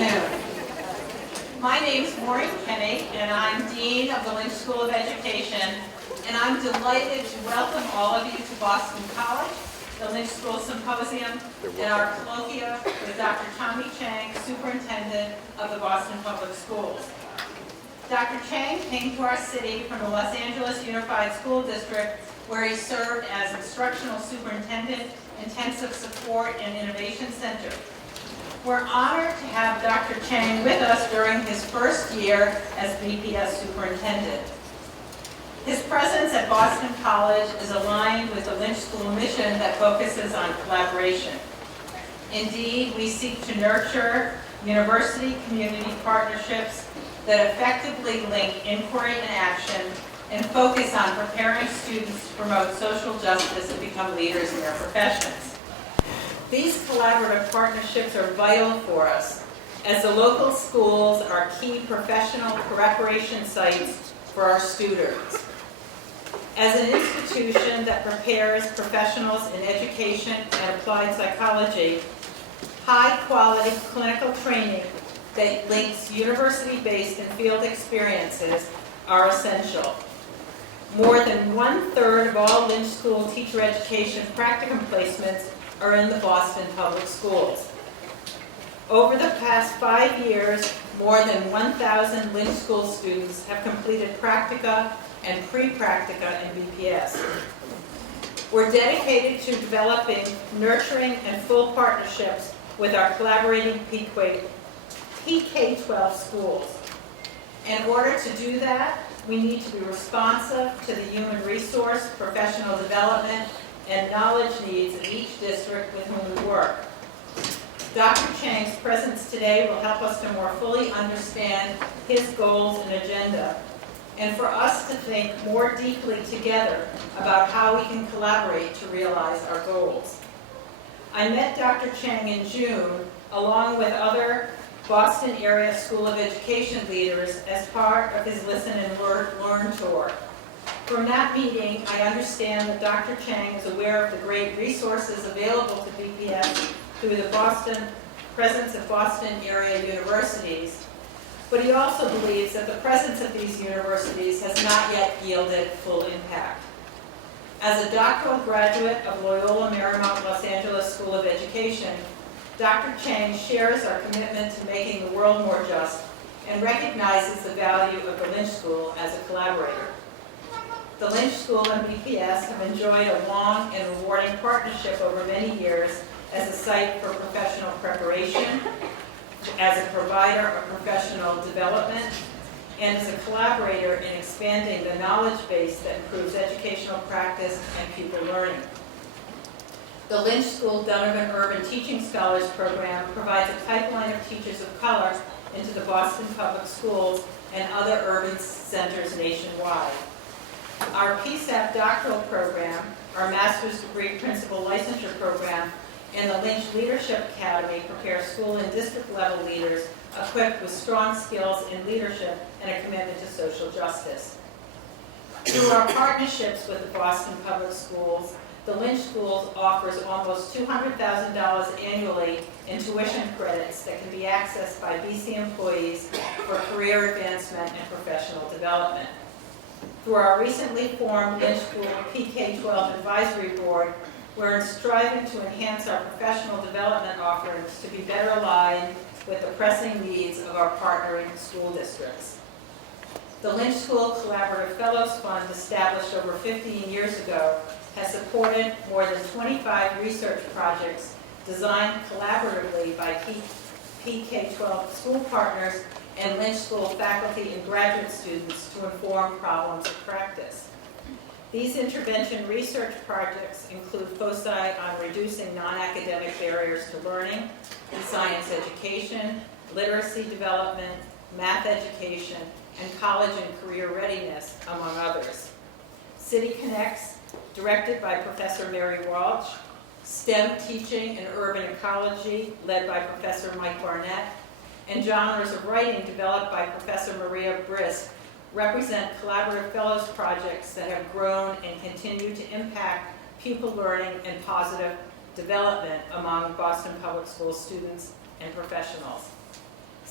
afternoon. My name is Maureen Kenny, and I'm Dean of the Lynch School of Education, and I'm delighted to welcome all of you to Boston College, the Lynch School Symposium, and our colloquia with Dr. Tommy Chang, Superintendent of the Boston Public Schools. Dr. Chang came to our city from the Los Angeles Unified School District, where he served as Instructional Superintendent, Intensive Support and Innovation Center. We're honored to have Dr. Chang with us during his first year as BPS Superintendent. His presence at Boston College is aligned with the Lynch School mission that focuses on collaboration. Indeed, we seek to nurture university-community partnerships that effectively link inquiry and action and focus on preparing students to promote social justice and become leaders in their professions. These collaborative partnerships are vital for us, as the local schools are key professional preparation sites for our students. As an institution that prepares professionals in education and applied psychology, high-quality clinical training that links university-based and field experiences are essential. More than 1/3 of all Lynch School teacher education practicum placements are in the Boston Public Schools. Over the past 5 years, more than 1,000 Lynch School students have completed practica and pre-practica in BPS. We're dedicated to developing, nurturing, and full partnerships with our collaborating PK-12 schools. In order to do that, we need to be responsive to the human resource, professional development, and knowledge needs of each district with whom we work. Dr. Chang's presence today will help us to more fully understand his goals and agenda, and for us to think more deeply together about how we can collaborate to realize our goals. I met Dr. Chang in June, along with other Boston area School of Education leaders as part of his Listen and Learn tour. From that meeting, I understand that Dr. Chang is aware of the great resources available to BPS through the presence of Boston area universities, but he also believes that the presence of these universities has not yet yielded full impact. As a doctoral graduate of Loyola Marymount Los Angeles School of Education, Dr. Chang shares our commitment to making the world more just and recognizes the value of the Lynch School as a collaborator. The Lynch School and BPS have enjoyed a long and rewarding partnership over many years as a site for professional preparation, as a provider of professional development, and as a collaborator in expanding the knowledge base that improves educational practice and pupil learning. The Lynch School Donovan Urban Teaching Scholars Program provides a pipeline of teachers of color into the Boston Public Schools and other urban centers nationwide. Our PSAP doctoral program, our master's degree principal licensure program, and the Lynch Leadership Academy prepare school and district level leaders equipped with strong skills in leadership and a commitment to social justice. Through our partnerships with the Boston Public Schools, the Lynch School offers almost $200,000 annually in tuition credits that can be accessed by BC employees for career advancement and professional development. Through our recently formed Lynch School PK-12 Advisory Board, we're striving to enhance our professional development offerings to be better aligned with the pressing needs of our partnering school districts. The Lynch School Collaborative Fellows Fund, established over 15 years ago, has supported more than 25 research projects designed collaboratively by PK-12 school partners and Lynch School faculty and graduate students to inform problems of practice. These intervention research projects include foci on reducing non-academic barriers to learning, science education, literacy development, math education, and college and career readiness, among others. City Connects, directed by Professor Mary Walsh, STEM teaching and urban ecology, led by Professor Mike Barnett, and genres of writing developed by Professor Maria Brisk, represent collaborative fellows projects that have grown and continue to impact pupil learning and positive development among Boston Public School students and professionals.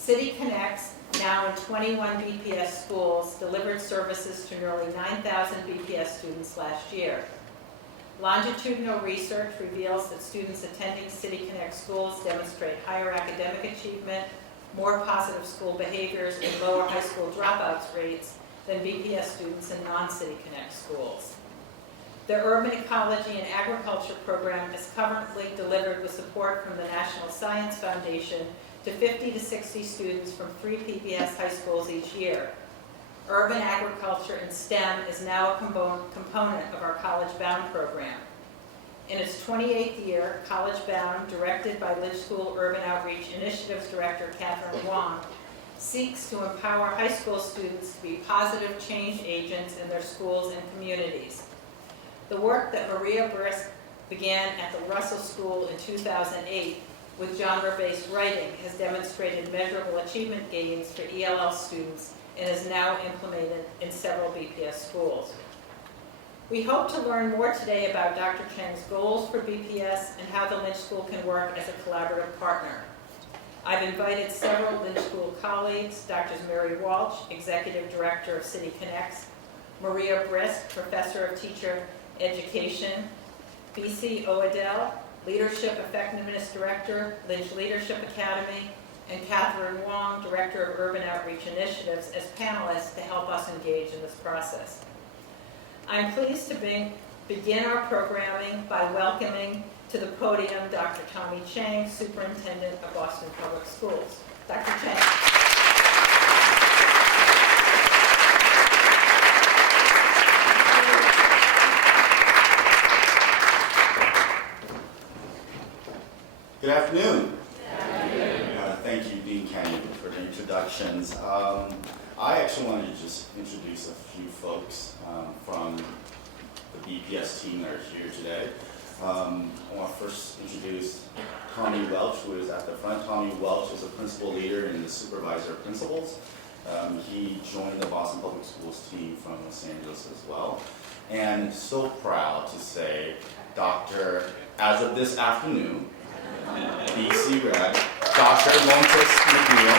City Connects, now in 21 BPS schools, delivered services to nearly 9,000 BPS students last year. Longitudinal research reveals that students attending City Connect schools demonstrate higher academic achievement, more positive school behaviors, and lower high school dropouts rates than BPS students in non-City Connect schools. The Urban Ecology and Agriculture program is currently delivered with support from the National Science Foundation to 50 to 60 students from 3 PBS high schools each year. Urban agriculture and STEM is now a component of our College Bound program. In its 28th year, College Bound, directed by Lynch School Urban Outreach Initiatives Director Catherine Wong, seeks to empower high school students to be positive change agents in their schools and communities. The work that Maria Brisk began at the Russell School in 2008 with genre-based writing has demonstrated measurable achievement gains for ELL students and is now implemented in several BPS schools. We hope to learn more today about Dr. Cheng's goals for BPS and how the Lynch School can work as a collaborative partner. I've invited several Lynch School colleagues, Drs. Mary Walsh, Executive Director of City Connects, Maria Brisk, Professor of Teacher Education, B.C. Oadell, Leadership Effectiveness Director, Lynch Leadership Academy, and Catherine Wong, Director of Urban Outreach Initiatives, as panelists to help us engage in this process. I'm pleased to begin our programming by welcoming to the podium Dr. Tommy Cheng, Superintendent of Boston Public Schools. Dr. Cheng. Good afternoon. Thank you, Dean Kenny, for the introductions. I actually wanted to just introduce a few folks from the BPS team that are here today. I want to first introduce Tommy Welch, who is at the front. Tommy Welch is a principal leader and the supervisor of principals. He joined the Boston Public Schools team from Los Angeles as well. And so proud to say, as of this afternoon, BC Reg, Dr. Montes McNeil.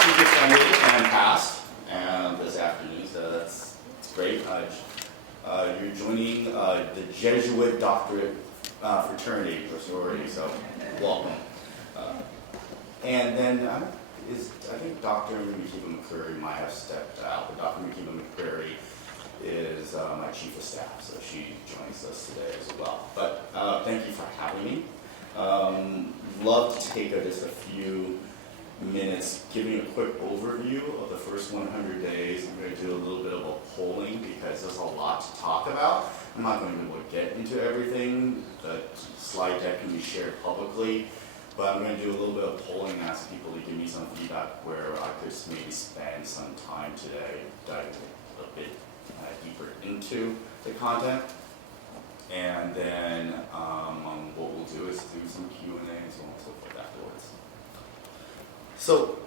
She defended and passed this afternoon, so that's great. You're joining the Jesuit doctorate fraternity or sorority, so welcome. And then I think Dr. Makiba McCreary might have stepped out, but Dr. Makiba McCreary is my chief of staff, so she joins us today as well. But thank you for having me. Love to take just a few minutes giving a quick overview of the first 100 days. I'm going to do a little bit of a polling because there's a lot to talk about. I'm not going to be able to get into everything. The slide deck can be shared publicly, but I'm going to do a little bit of polling and ask people to give me some feedback where I could maybe spend some time today diving a bit deeper into the content, and then what we'll do is do some Q&A and so on and so forth afterwards. So,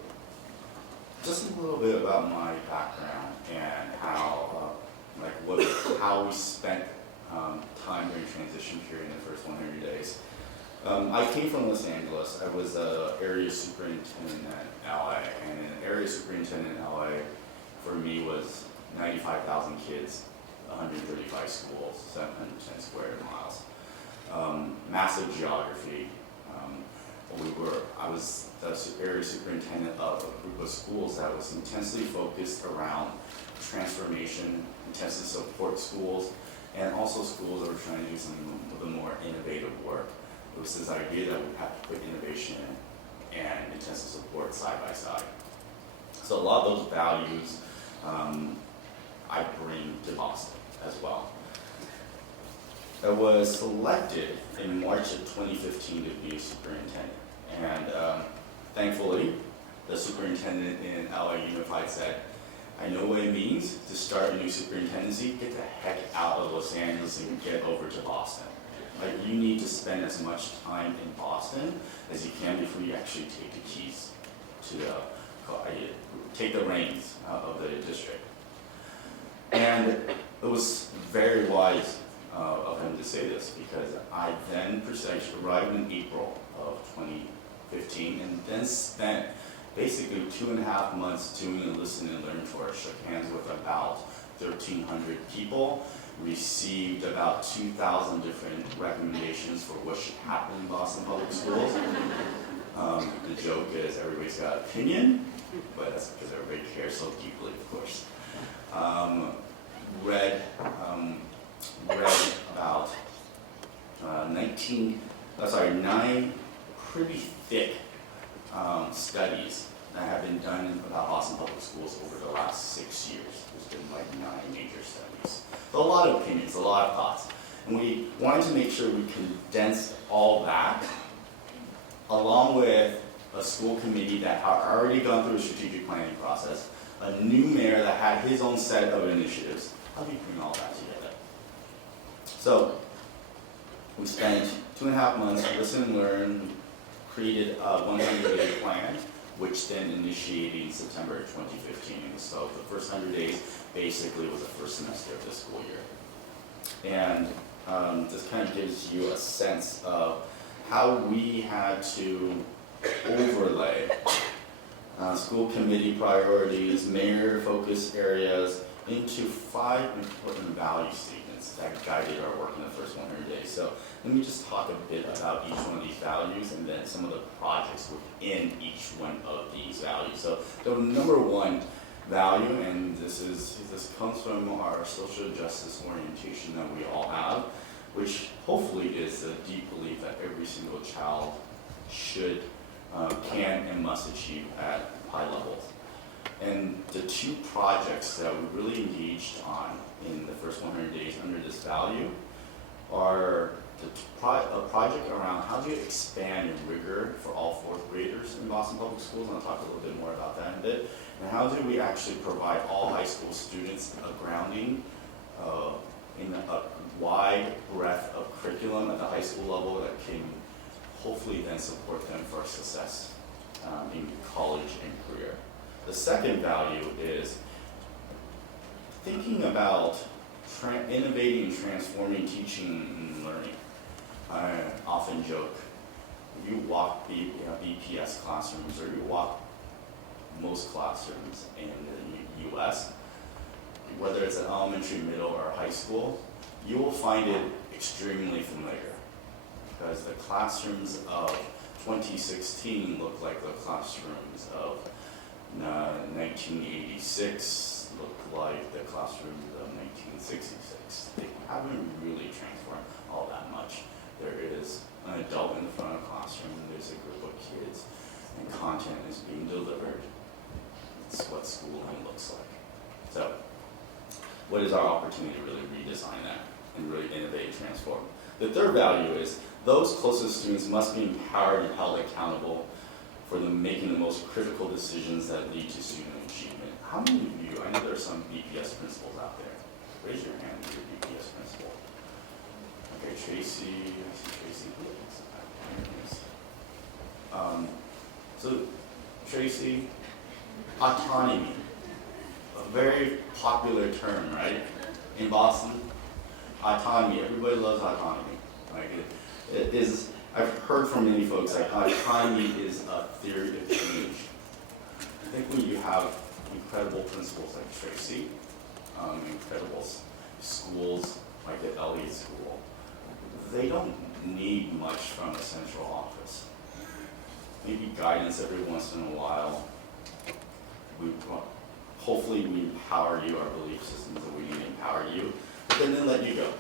just a little bit about my background and how we spent time during transition period in the first 100 days. I came from Los Angeles. I was an area superintendent at LA, and an area superintendent in LA for me was 95,000 kids, 135 schools, 710 square miles. Massive geography. I was the area superintendent of a group of schools that was intensely focused around transformation, intensely support schools, and also schools that were trying to do some of the more innovative work. It was this idea that we have to put innovation and intensive support side by side. So a lot of those values I bring to Boston as well. I was selected in March of 2015 to be a superintendent, and thankfully, the superintendent in LA Unified said, I know what it means to start a new superintendency, get the heck out of Los Angeles and get over to Boston. Like, you need to spend as much time in Boston as you can before you actually take the keys to take the reins of the district. And it was very wise of him to say this, because I then arrived in April of 2015 and then spent basically 2.5 months doing a listen and learn tour. Shook hands with about 1,300 people, received about 2,000 different recommendations for what should happen in Boston Public Schools. The joke is everybody's got an opinion, but that's because everybody cares so deeply, of course. Read about 9 pretty thick studies that have been done about Boston Public Schools over the last 6 years. There's been like 9 major studies. So a lot of opinions, a lot of thoughts. And we wanted to make sure we condensed all that along with a school committee that had already gone through a strategic planning process, a new mayor that had his own set of initiatives. How do you bring all that together? So we spent 2.5 months, listen and learn, created a 100-day plan, which then initiated in September 2015. And so the first 100 days basically was the first semester of the school year. And this kind of gives you a sense of how we had to overlay school committee priorities, mayor focus areas into 5 important value statements that guided our work in the first 100 days. So let me just talk a bit about each one of these values and then some of the projects within each one of these values. So the number 1 value, and this comes from our social justice orientation that we all have, which hopefully is a deep belief that every single child should, can, and must achieve at high levels. And the 2 projects that we really engaged on in the first 100 days under this value are a project around how do you expand rigor for all 4th graders in Boston Public Schools, and I'll talk a little bit more about that in a bit, and how do we actually provide all high school students a grounding in a wide breadth of curriculum at the high school level that can hopefully then support them for success in college and career. The second value is thinking about innovating and transforming teaching and learning. I often joke, if you walk BPS classrooms or you walk most classrooms in the US, whether it's an elementary, middle, or high school, you will find it extremely familiar because the classrooms of 2016 look like the classrooms of 1986, look like the classrooms of 1966. They haven't really transformed all that much. There is an adult in the front of the classroom, there's a group of kids, and content is being delivered. It's what schooling looks like. So, what is our opportunity to really redesign that and really innovate and transform? The third value is those closest students must be empowered and held accountable for them making the most critical decisions that lead to student achievement. How many of you, I know there are some BPS principals out there. Raise your hand if you're a BPS principal. Okay, Tracy, I see Tracy. So, Tracy, autonomy, a very popular term, right? In Boston, autonomy, everybody loves autonomy. Like it is, I've heard from many folks that autonomy is a theory of change. I think when you have incredible principals like Tracy, incredible schools like the Elliott School, they don't need much from a central office. Maybe guidance every once in a while. Hopefully we empower you, our belief systems that we need to empower you, but then let you go.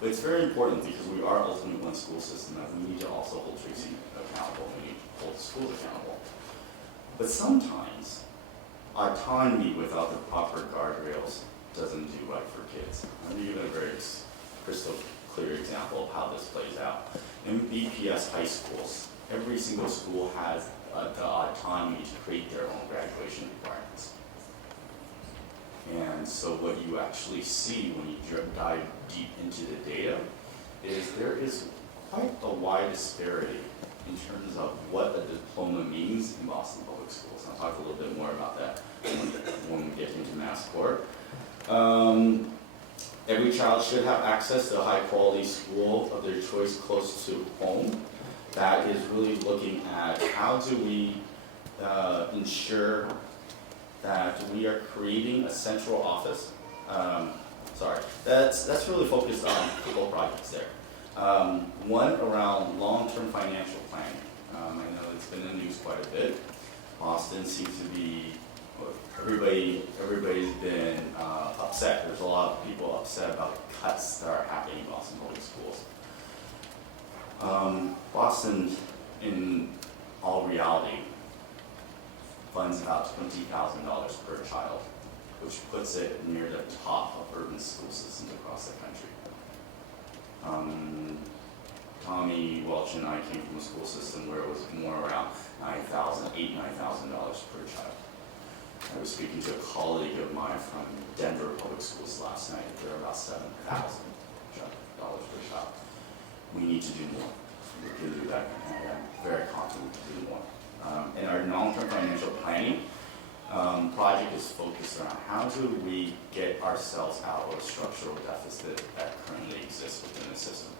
But it's very important because we are ultimately one school system that we need to also hold Tracy accountable, we need to hold schools accountable. But sometimes autonomy without the proper guardrails doesn't do right for kids. I'm going to give a very crystal clear example of how this plays out. In BPS high schools, every single school has the autonomy to create their own graduation requirements. And so what you actually see when you dive deep into the data is there is quite a wide disparity in terms of what a diploma means in Boston Public Schools. I'll talk a little bit more about that when we get into Mass Core. Every child should have access to a high-quality school of their choice close to home. That is really looking at how do we ensure that we are creating a central office. That's really focused on a couple projects there. One around long-term financial planning. I know it's been in the news quite a bit. Boston seems to be, everybody's been upset. There's a lot of people upset about the cuts that are happening in Boston Public Schools. Boston, in all reality, funds about $20,000 per child, which puts it near the top of urban school systems across the country. Tommy Welch and I came from a school system where it was more around $9,000 per child. I was speaking to a colleague of mine from Denver Public Schools last night. They're about $7,000 per child. We need to do more. We can do that, and I'm very confident we can do more. And our long-term financial planning project is focused on how do we get ourselves out of a structural deficit that currently exists within the system.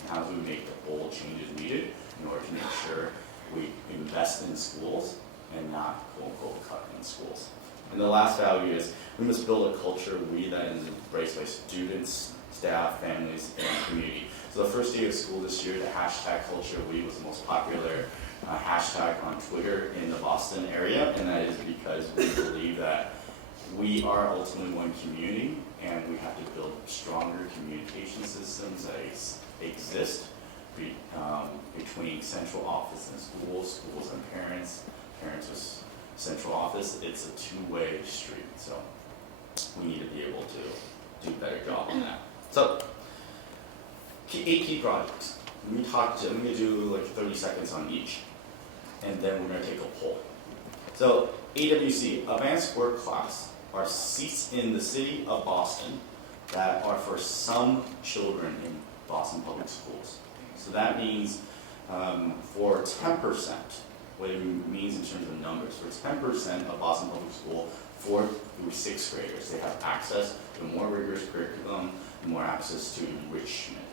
And how do we make the bold changes needed in order to make sure we invest in schools and not quote-unquote cut in schools. And the last value is we must build a culture that is embraced by students, staff, families, and community. So the first day of school this year, the hashtag Culture We was the most popular hashtag on Twitter in the Boston area, and that is because we believe that we are ultimately one community, and we have to build stronger communication systems that exist between central office and schools, schools and parents, parents with central office. It's a two-way street, so we need to be able to do a better job on that. So, 8 key projects. I'm going to do like 30 seconds on each, and then we're going to take a poll. So, AWC, Advanced Work Class, are seats in the city of Boston that are for some children in Boston Public Schools. So that means for 10%, what it means in terms of numbers, for 10% of Boston Public School, 4th through 6th graders, they have access to more rigorous curriculum, more access to enrichment.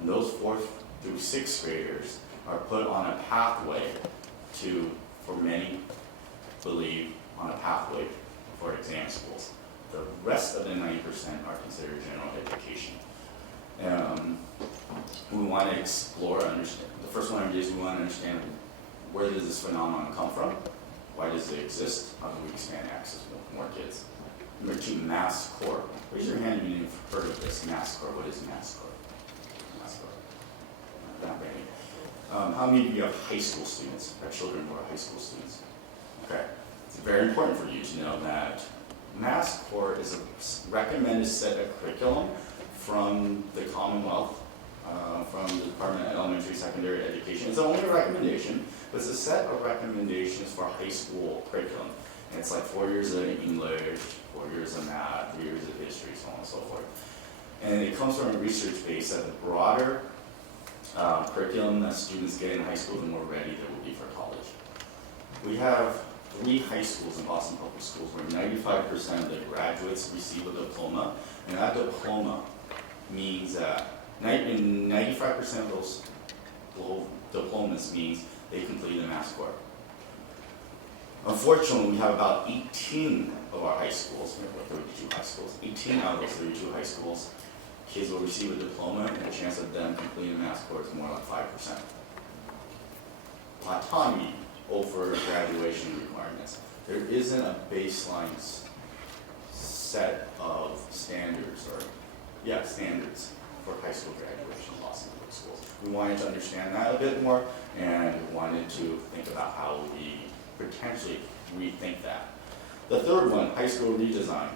And those 4th through 6th graders are put on a pathway to, for many believe, on a pathway for exam schools. The rest of the 90% are considered general education. We want to explore, understand. The first one is we want to understand where does this phenomenon come from? Why does it exist? How do we expand access to more kids? Number 2, Mass Core. Raise your hand if you've heard of this, Mass Core. What is Mass Core? Mass Core. Not many. How many of you have high school students, or children who are high school students? Okay. It's very important for you to know that Mass Core is a recommended set of curriculum from the Commonwealth, from the Department of Elementary Secondary Education. It's only a recommendation, but it's a set of recommendations for high school curriculum. And it's like 4 years of English, 4 years of math, 3 years of history, so on and so forth. And it comes from a research base that the broader curriculum that students get in high school, the more ready they will be for college. We have 3 high schools in Boston Public Schools where 95% of the graduates receive a diploma, and that diploma means that 95% of those diplomas means they completed a Mass Core. Unfortunately, we have about 18 of our high schools, we have 32 high schools, 18 out of those 32 high schools, kids will receive a diploma, and the chance of them completing a Mass Core is more like 5%. Autonomy over graduation requirements. There isn't a baseline set of standards for high school graduation in Boston Public Schools. We wanted to understand that a bit more and wanted to think about how we potentially rethink that. The third one, high school redesign.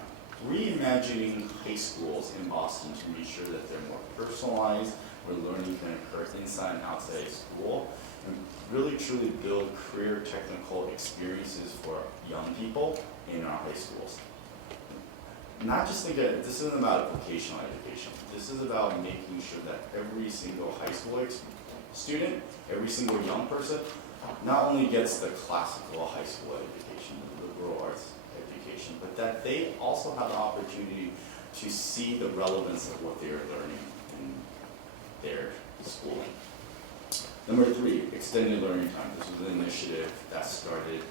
Reimagining high schools in Boston to make sure that they're more personalized, where learning can occur inside and outside school, and really truly build career technical experiences for young people in our high schools. Not just think that this isn't about vocational education. This is about making sure that every single high school student, every single young person, not only gets the classical high school education, the liberal arts education, but that they also have the opportunity to see the relevance of what they are learning in their schooling. Number 3, extended learning time. This was an initiative that started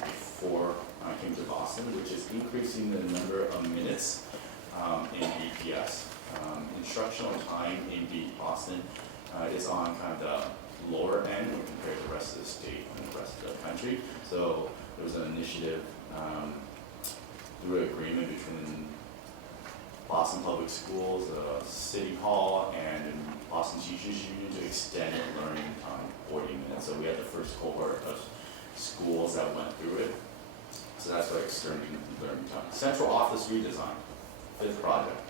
before I came to Boston, which is increasing the number of minutes in BPS. Instructional time in Boston is on kind of the lower end when compared to the rest of the state and the rest of the country. So there was an initiative through an agreement between Boston Public Schools, City Hall, and Boston Teachers Union to extend learning time 40 minutes. So we had the first cohort of schools that went through it. So that's what extending learning time. Central office redesign, 5th project.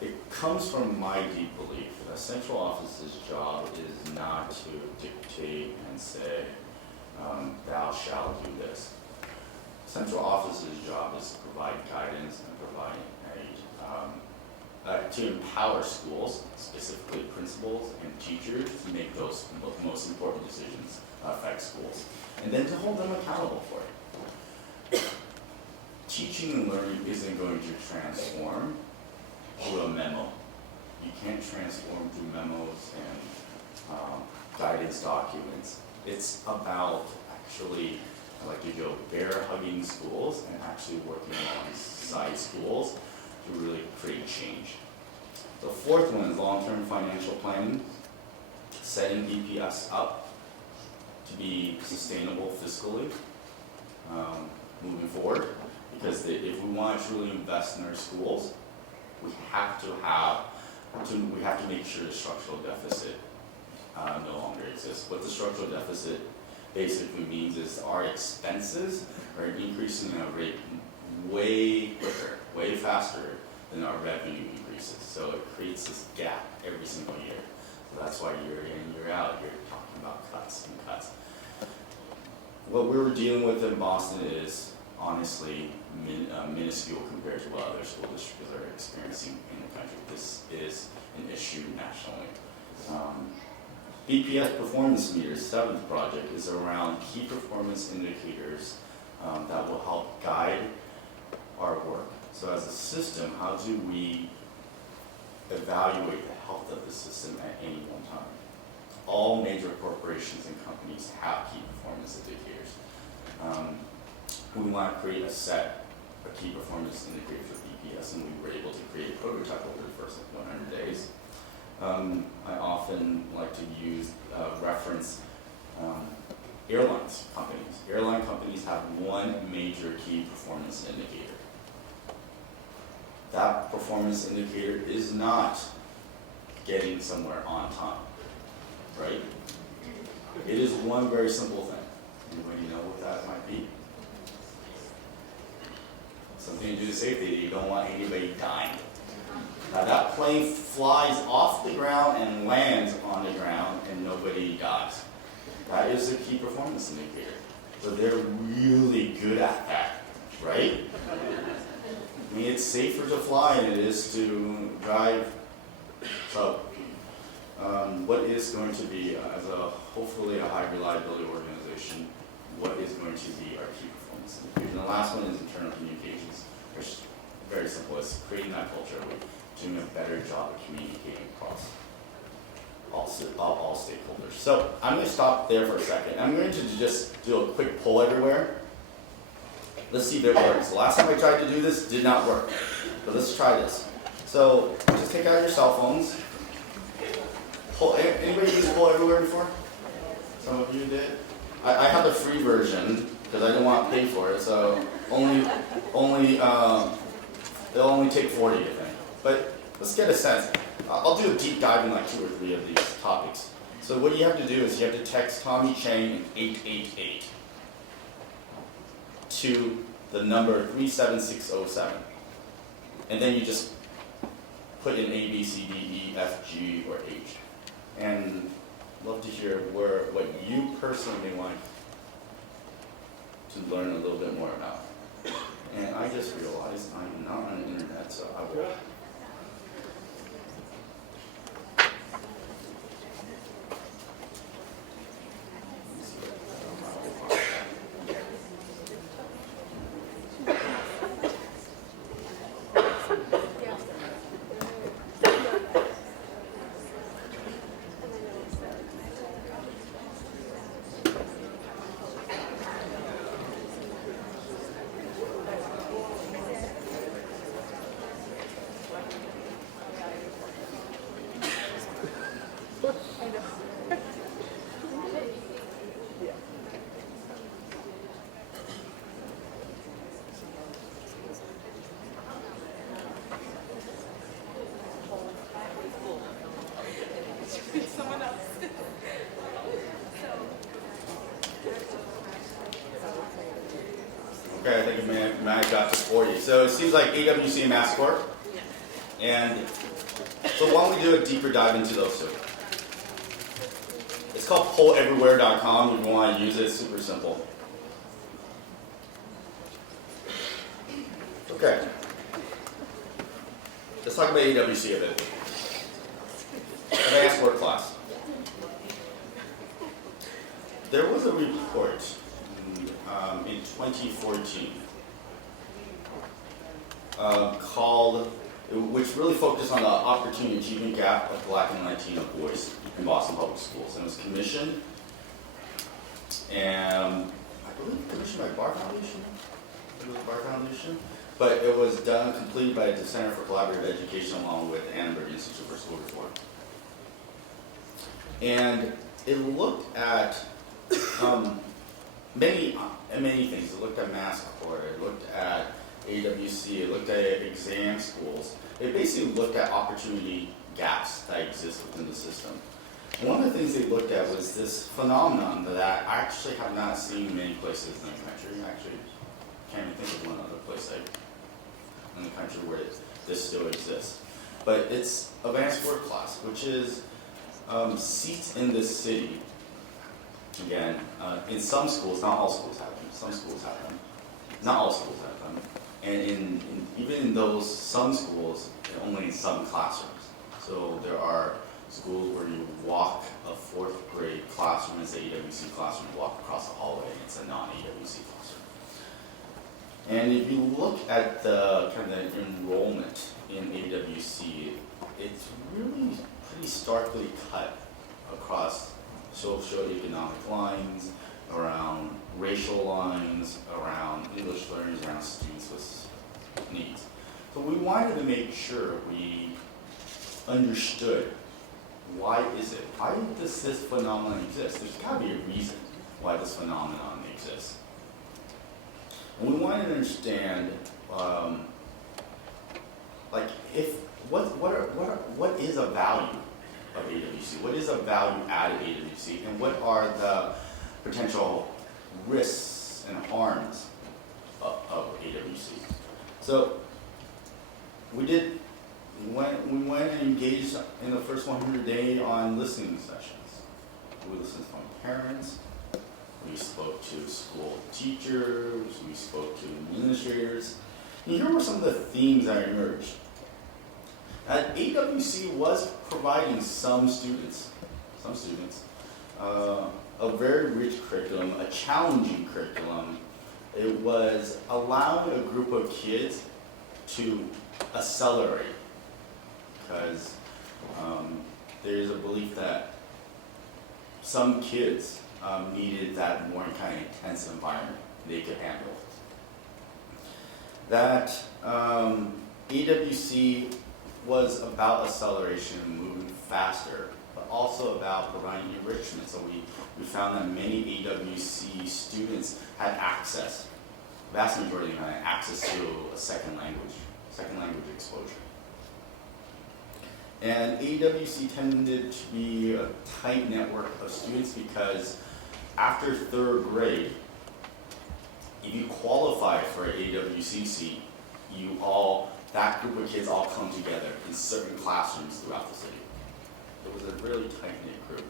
It comes from my deep belief that central office's job is not to dictate and say, thou shalt do this. Central office's job is to provide guidance and provide to empower schools, specifically principals and teachers, to make those most important decisions that affect schools, and then to hold them accountable for it. Teaching and learning isn't going to transform through a memo. You can't transform through memos and guidance documents. It's about actually, I like to go bear hugging schools and actually working alongside schools to really create change. The 4th one is long-term financial planning, setting BPS up to be sustainable fiscally moving forward. Because if we want to truly invest in our schools, we have to make sure the structural deficit no longer exists. What the structural deficit basically means is our expenses are increasing at a rate way quicker, way faster than our revenue increases. So it creates this gap every single year. So that's why year in, year out, you're talking about cuts and cuts. What we were dealing with in Boston is honestly minuscule compared to what other school districts are experiencing in the country. This is an issue nationally. BPS performance meters, 7th project, is around key performance indicators that will help guide our work. So as a system, how do we evaluate the health of the system at any one time? All major corporations and companies have key performance indicators. We want to create a set of key performance indicators for BPS, and we were able to create a prototype over the first 100 days. I often like to reference airlines companies. Airline companies have one major key performance indicator. That performance indicator is not getting somewhere on time, right? It is one very simple thing. Anybody know what that might be? Something to do with safety. You don't want anybody dying. Now that plane flies off the ground and lands on the ground and nobody dies. That is a key performance indicator. So they're really good at that, right? I mean, it's safer to fly than it is to drive. So what is going to be, as a hopefully a high reliability organization, what is going to be our key performance indicator? And the last one is internal communications, which is very simple. It's creating that culture. Doing a better job of communicating across all stakeholders. So I'm going to stop there for a second. I'm going to just do a quick poll everywhere. Let's see if it works. The last time I tried to do this did not work. But let's try this. So just take out your cell phones. Anybody used Poll Everywhere before? Some of you did. I have the free version because I didn't want to pay for it. So it'll only take 40, I think. But let's get a sense. I'll do a deep dive in like 2 or 3 of these topics. So what you have to do is you have to text Tommy Chang 888 to the number 37607. And then you just put in A, B, C, D, E, F, G, or H. And love to hear what you personally want to learn a little bit more about. And I just realized I'm not on the internet, so I will. Okay, I think Matt got to 40. So it seems like AWC and MassCorp. And so why don't we do a deeper dive into those two? It's called polleverywhere.com if you want to use it. It's super simple. Okay. Let's talk about AWC a bit. Advanced Work Class. There was a report in 2014 which really focused on the opportunity achievement gap of Black and Latino boys in Boston Public Schools. And it was commissioned, and I believe commissioned by Bar Foundation. It was Bar Foundation. But it was completed by the Center for Collaborative Education along with Annenberg Institute for School Reform. And it looked at many things. It looked at MassCorp, it looked at AWC, it looked at exam schools. It basically looked at opportunity gaps that exist within the system. And one of the things they looked at was this phenomenon that I actually have not seen many places in the country. I actually can't even think of one other place in the country where this still exists. But it's advanced work class, which is seats in this city. Again, in some schools, not all schools have them. Some schools have them. Not all schools have them. And even in those, some schools, only in some classrooms. So there are schools where you walk a fourth grade classroom, it's an AWC classroom, you walk across the hallway, and it's a non-AWC classroom. And if you look at the kind of the enrollment in AWC, it's really pretty starkly cut across socioeconomic lines, around racial lines, around English learners, around students with needs. So we wanted to make sure we understood why is it? Why does this phenomenon exist? There's got to be a reason why this phenomenon exists. And we wanted to understand, what is a value of AWC? What is a value added AWC? And what are the potential risks and harms of AWC? So we went and engaged in the first 100 days on listening sessions. We listened from parents, we spoke to school teachers, we spoke to administrators, and here were some of the themes that emerged. AWC was providing some students, a very rich curriculum, a challenging curriculum. It was allowing a group of kids to accelerate, because there's a belief that some kids needed that more kind of intense environment they could handle. That AWC was about acceleration and moving faster, but also about providing enrichment. So we found that many AWC students had access, vast majority of them had access to a second language exposure. And AWC tended to be a tight network of students because after third grade, if you qualify for an AWC seat, that group of kids all come together in certain classrooms throughout the city. It was a really tight-knit group.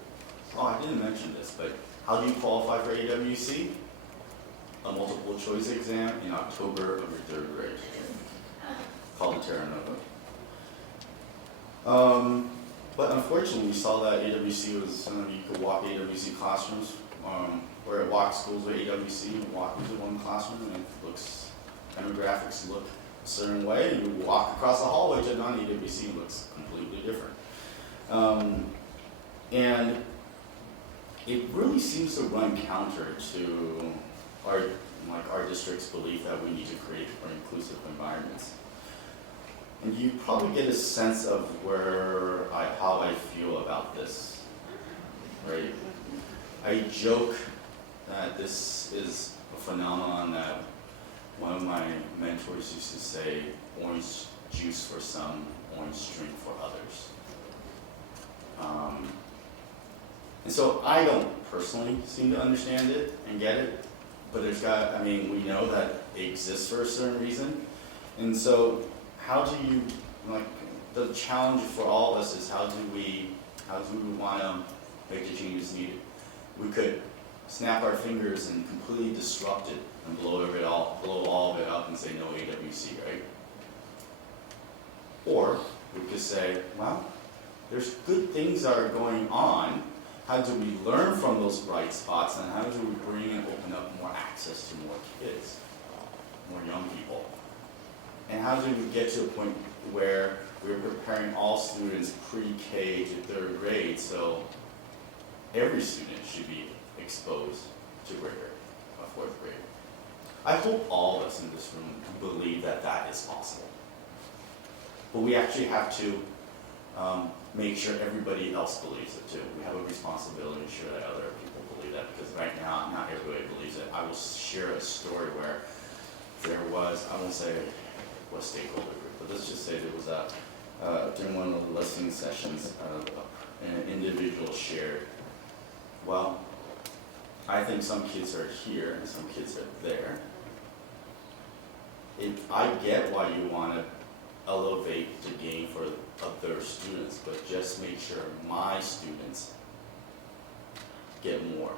Oh, I didn't mention this, but how do you qualify for AWC? A multiple choice exam in October of your third grade, called the Terra Nova. But unfortunately, we saw that AWC was, you could walk AWC classrooms, where it walked schools with AWC, you walk into one classroom and demographics look a certain way, and you walk across the hallway to non-AWC and looks completely different. And it really seems to run counter to our district's belief that we need to create more inclusive environments. And you probably get a sense of how I feel about this, right? I joke that this is a phenomenon that one of my mentors used to say, orange juice for some, orange drink for others. And so I don't personally seem to understand it and get it, but we know that it exists for a certain reason. And so how do you, the challenge for all of us is how do we want to make the changes needed? We could snap our fingers and completely disrupt it and blow all of it up and say no AWC, right? Or we could say, well, there's good things that are going on. How do we learn from those bright spots, and how do we bring and open up more access to more kids, more young people? And how do we get to a point where we're preparing all students pre-K to third grade, so every student should be exposed to rigor of fourth grade? I hope all of us in this room believe that that is possible. But we actually have to make sure everybody else believes it too. We have a responsibility to ensure that other people believe that, because right now, not everybody believes it. I will share a story where there was, I won't say what stakeholder group, but let's just say there was during one of the listening sessions, an individual shared, well, I think some kids are here and some kids are there. I get why you want to elevate the game for other students, but just make sure my students get more.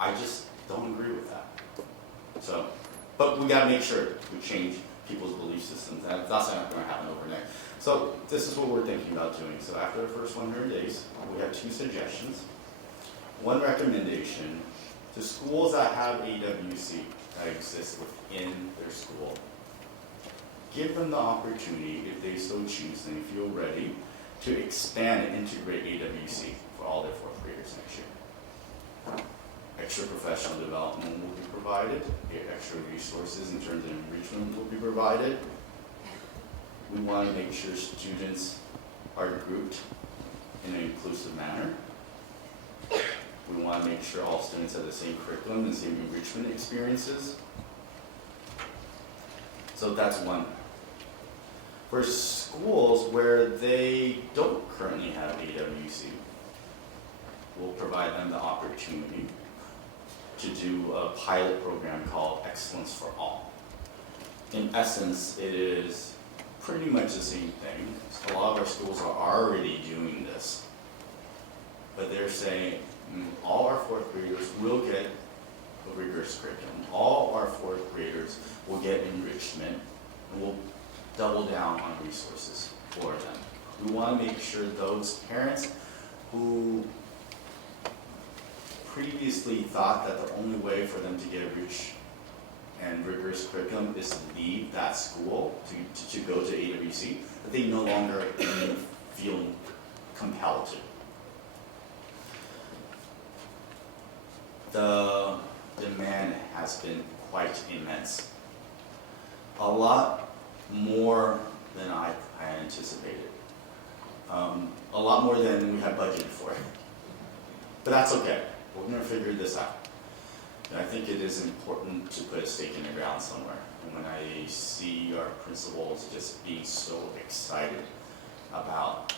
I just don't agree with that. So, but we gotta make sure we change people's belief systems. That's not gonna happen overnight. So this is what we're thinking about doing. So after the first 100 days, we have 2 suggestions. One recommendation to schools that have AWC that exists within their school. Give them the opportunity, if they so choose and feel ready, to expand and integrate AWC for all their 4th graders next year. Extra professional development will be provided. Extra resources in terms of enrichment will be provided. We want to make sure students are grouped in an inclusive manner. We want to make sure all students have the same curriculum and same enrichment experiences. So that's one. For schools where they don't currently have AWC, we'll provide them the opportunity to do a pilot program called Excellence for All. In essence, it is pretty much the same thing. A lot of our schools are already doing this, but they're saying all our 4th graders will get a rigorous curriculum. All our 4th graders will get enrichment, and we'll double down on resources for them. We want to make sure those parents who previously thought that the only way for them to get a rich and rigorous curriculum is to leave that school to go to AWC, that they no longer feel compelled to. The demand has been quite immense. A lot more than I anticipated. A lot more than we had budgeted for. But that's okay. We're going to figure this out. And I think it is important to put a stake in the ground somewhere. And when I see our principals just being so excited about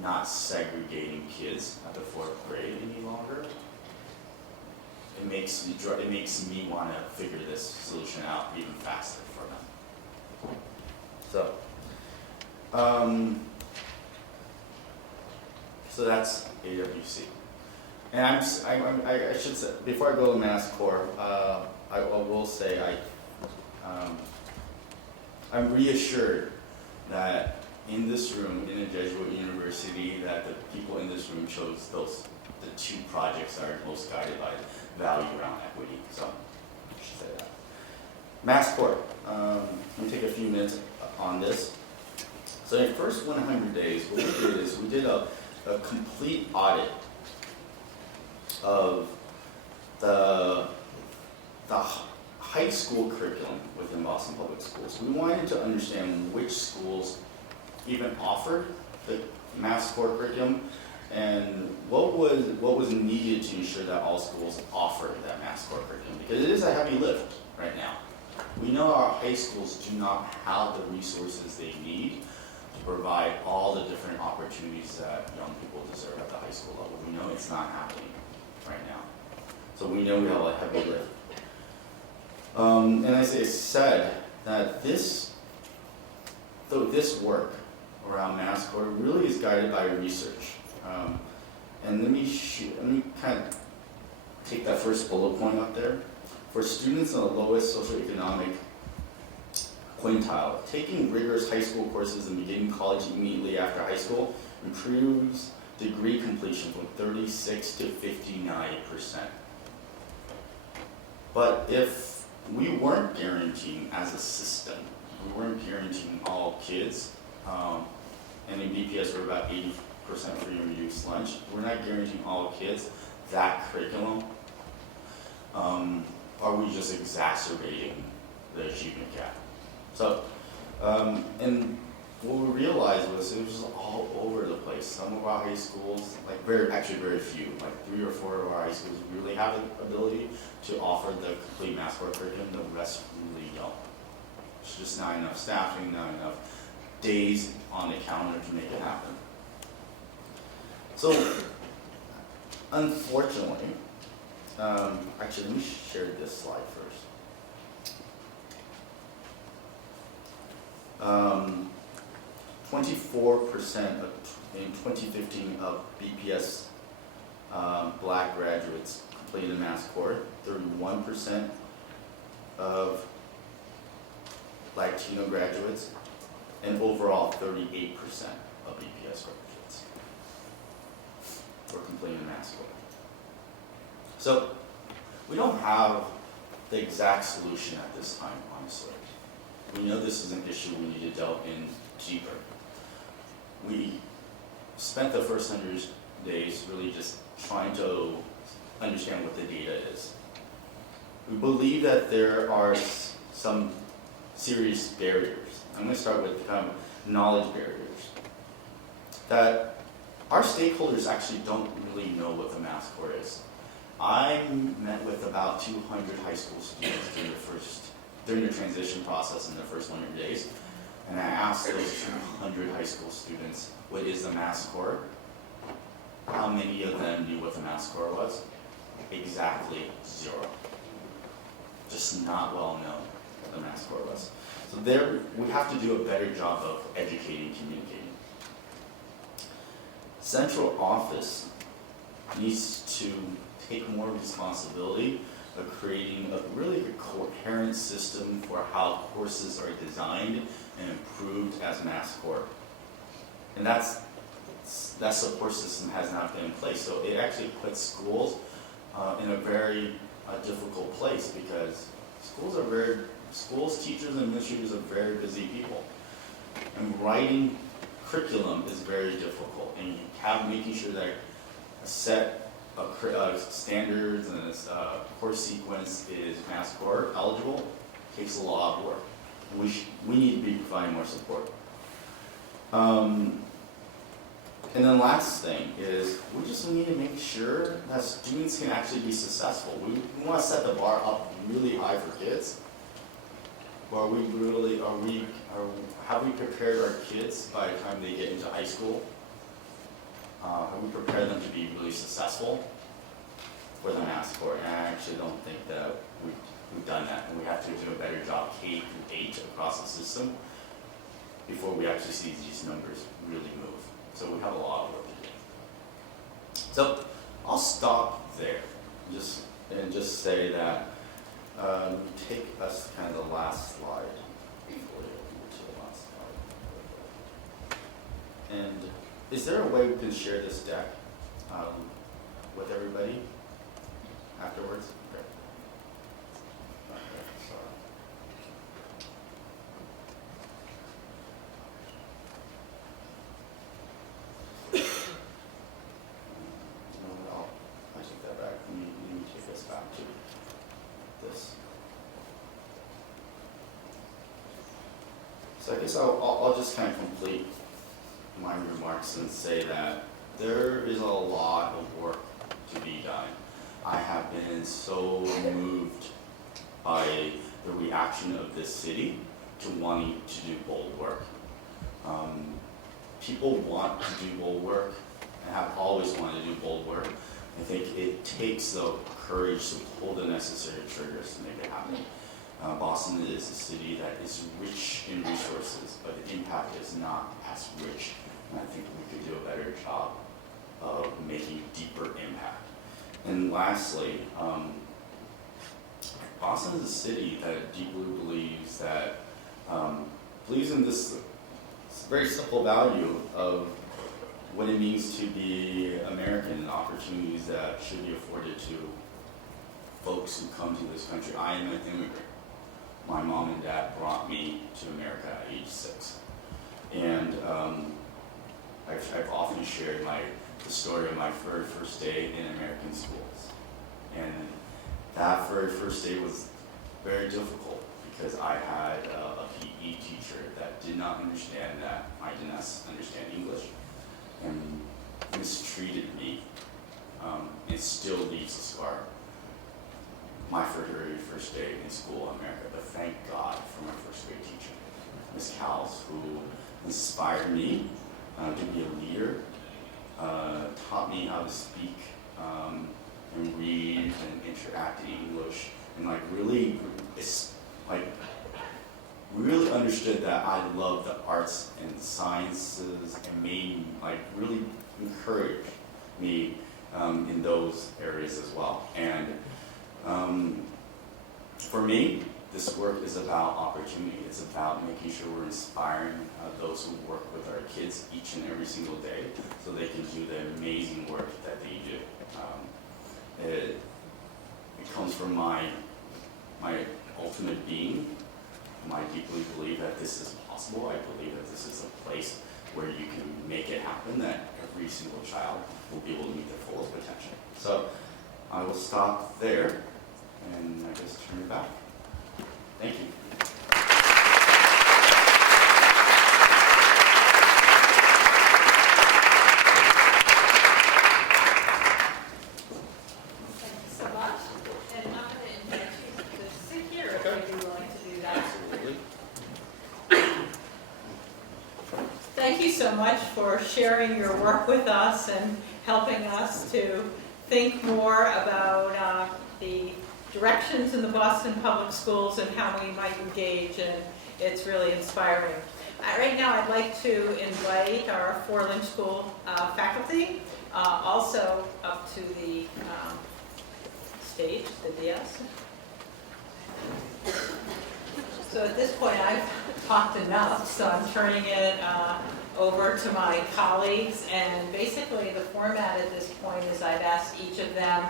not segregating kids at the 4th grade any longer, it makes me want to figure this solution out even faster for them. So that's AWC. And I should say, before I go to MassCore, I will say I'm reassured that in this room, in a Jesuit university, that the people in this room chose the 2 projects that are most guided by value around equity. So I should say that. MassCore. Let me take a few minutes on this. So in the first 100 days, what we did is we did a complete audit of the high school curriculum within Boston Public Schools. We wanted to understand which schools even offered the MassCore curriculum and what was needed to ensure that all schools offered that MassCore curriculum, because it is a heavy lift right now. We know our high schools do not have the resources they need to provide all the different opportunities that young people deserve at the high school level. We know it's not happening right now. So we know we have a heavy lift. And as I said, that this work around MassCore really is guided by research. And let me kind of take that first bullet point up there. For students in the lowest socioeconomic quintile, taking rigorous high school courses and beginning college immediately after high school improves degree completion from 36 to 59%. But if we weren't guaranteeing as a system, we weren't guaranteeing all kids, and in BPS we're about 80% free or reduced lunch, we're not guaranteeing all kids that curriculum, are we just exacerbating the achievement gap? So, and what we realized was it was all over the place. Some of our high schools, like very few, like 3 or 4 of our high schools really have the ability to offer the complete MassCore curriculum, the rest really don't. There's just not enough staffing, not enough days on the calendar to make it happen. So, unfortunately, actually let me share this slide first. 24% in 2015 of BPS Black graduates completed MassCore, 31% of Latino graduates, and overall 38% of BPS graduates were completing MassCore. So we don't have the exact solution at this time, honestly. We know this is an issue we need to delve in deeper. We spent the first 100 days really just trying to understand what the data is. We believe that there are some serious barriers. I'm going to start with kind of knowledge barriers. That our stakeholders actually don't really know what the MassCore is. I met with about 200 high school students during the transition process in the first 100 days, and I asked those 200 high school students, what is the MassCore? How many of them knew what the MassCore was? Exactly 0. Just not well known what the MassCore was. So there, we have to do a better job of educating, communicating. Central office needs to take more responsibility of creating a really coherent system for how courses are designed and improved as MassCore. And that support system has not been in place. So it actually puts schools in a very difficult place because schools, teachers, and administrators are very busy people. And writing curriculum is very difficult. And making sure that a set of standards and a course sequence is MassCore eligible takes a lot of work. We need to be providing more support. And then last thing is we need to make sure that students can actually be successful. We want to set the bar up really high for kids. But have we prepared our kids by the time they get into high school? Have we prepared them to be really successful for the MassCore? And I actually don't think that we've done that, and we have to do a better job K through 8 across the system before we actually see these numbers really move. So we have a lot of work to do. So I'll stop there, and just say that take us kind of the last slide before we move to the last slide. And is there a way we can share this deck with everybody afterwards? Okay. Okay, sorry. I take that back. Let me take us back to this. So I guess I'll just kind of complete my remarks and say that there is a lot of work to be done. I have been so moved by the reaction of this city to wanting to do bold work. People want to do bold work and have always wanted to do bold work. I think it it takes the courage to pull the necessary triggers to make it happen. Boston is a city that is rich in resources, but the impact is not as rich. And I think we could do a better job of making deeper impact. And lastly, Boston is a city that deeply believes that, believes in this very simple value of what it means to be American and opportunities that should be afforded to folks who come to this country. I am an immigrant. My mom and dad brought me to America at age 6. And I've often shared the story of my very first day in American schools. And that very first day was very difficult because I had a PE teacher that did not understand that I did not understand English and mistreated me. It still leaves a scar. My very first day in school in America, but thank God for my first grade teacher, Ms. Cowles, who inspired me to be a leader, taught me how to speak and read and interact in English, and really understood that I love the arts and sciences, and made really encouraged me in those areas as well. And for me, this work is about opportunity. It's about making sure we're inspiring those who work with our kids each and every single day so they can do the amazing work that they do. It comes from my ultimate being. I deeply believe that this is possible. I believe that this is a place where you can make it happen, that every single child will be able to meet their fullest potential. So I will stop there and I just turn it back. Thank you. Thank you so much. And I'm going to invite you to sit here if you'd be willing to do that. Absolutely. Thank you so much for sharing your work with us and helping us to think more about the directions in the Boston Public Schools and how we might engage, and it's really inspiring. Right now I'd like to invite our Fore Lynch School faculty also up to the stage, the dais. So at this point I've talked enough, so I'm turning it over to my colleagues, and basically the format at this point is I've asked each of them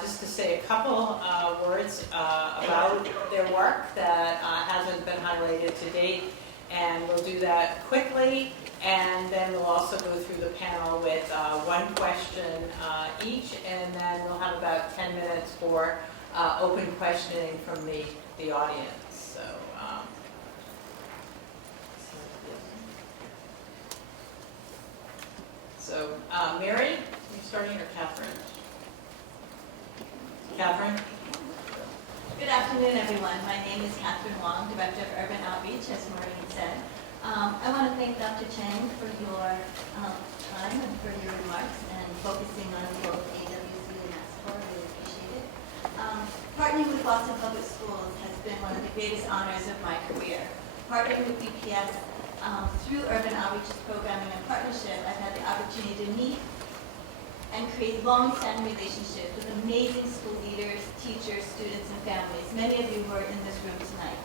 just to say a couple words about their work that hasn't been highlighted to date, and we'll do that quickly, and then we'll also go through the panel with one question each, and then we'll have about 10 minutes for open questioning from the audience. So, Mary, you starting, or Catherine? Catherine? Good afternoon, everyone. My name is Catherine Wong, Director of Urban Outreach, as Maureen said. I want to thank Dr. Chang for your time and for your remarks and focusing on both AWC and NASCOR. I really appreciate it. Partnering with Boston Public Schools has been one of the greatest honors of my career. Partnering with BPS through Urban Outreach's programming and partnership, I've had the opportunity to meet and create long-standing relationships with amazing school leaders, teachers, students, and families, many of you who are in this room tonight.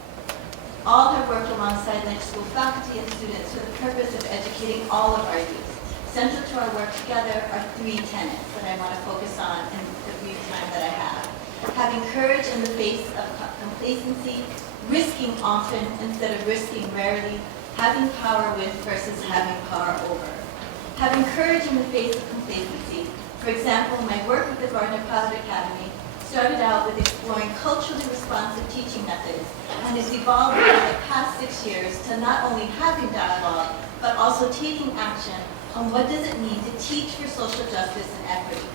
All have worked alongside Lynch School faculty and students for the purpose of educating all of our youth. Central to our work together are 3 tenets that I want to focus on in the brief time that I have. Having courage in the face of complacency, risking often instead of risking rarely, having power with versus having power over. Having courage in the face of complacency. For example, my work with the Gardner Pilot Academy started out with exploring culturally responsive teaching methods and has evolved over the past 6 years to not only having dialogue, but also taking action on what does it mean to teach for social justice and equity.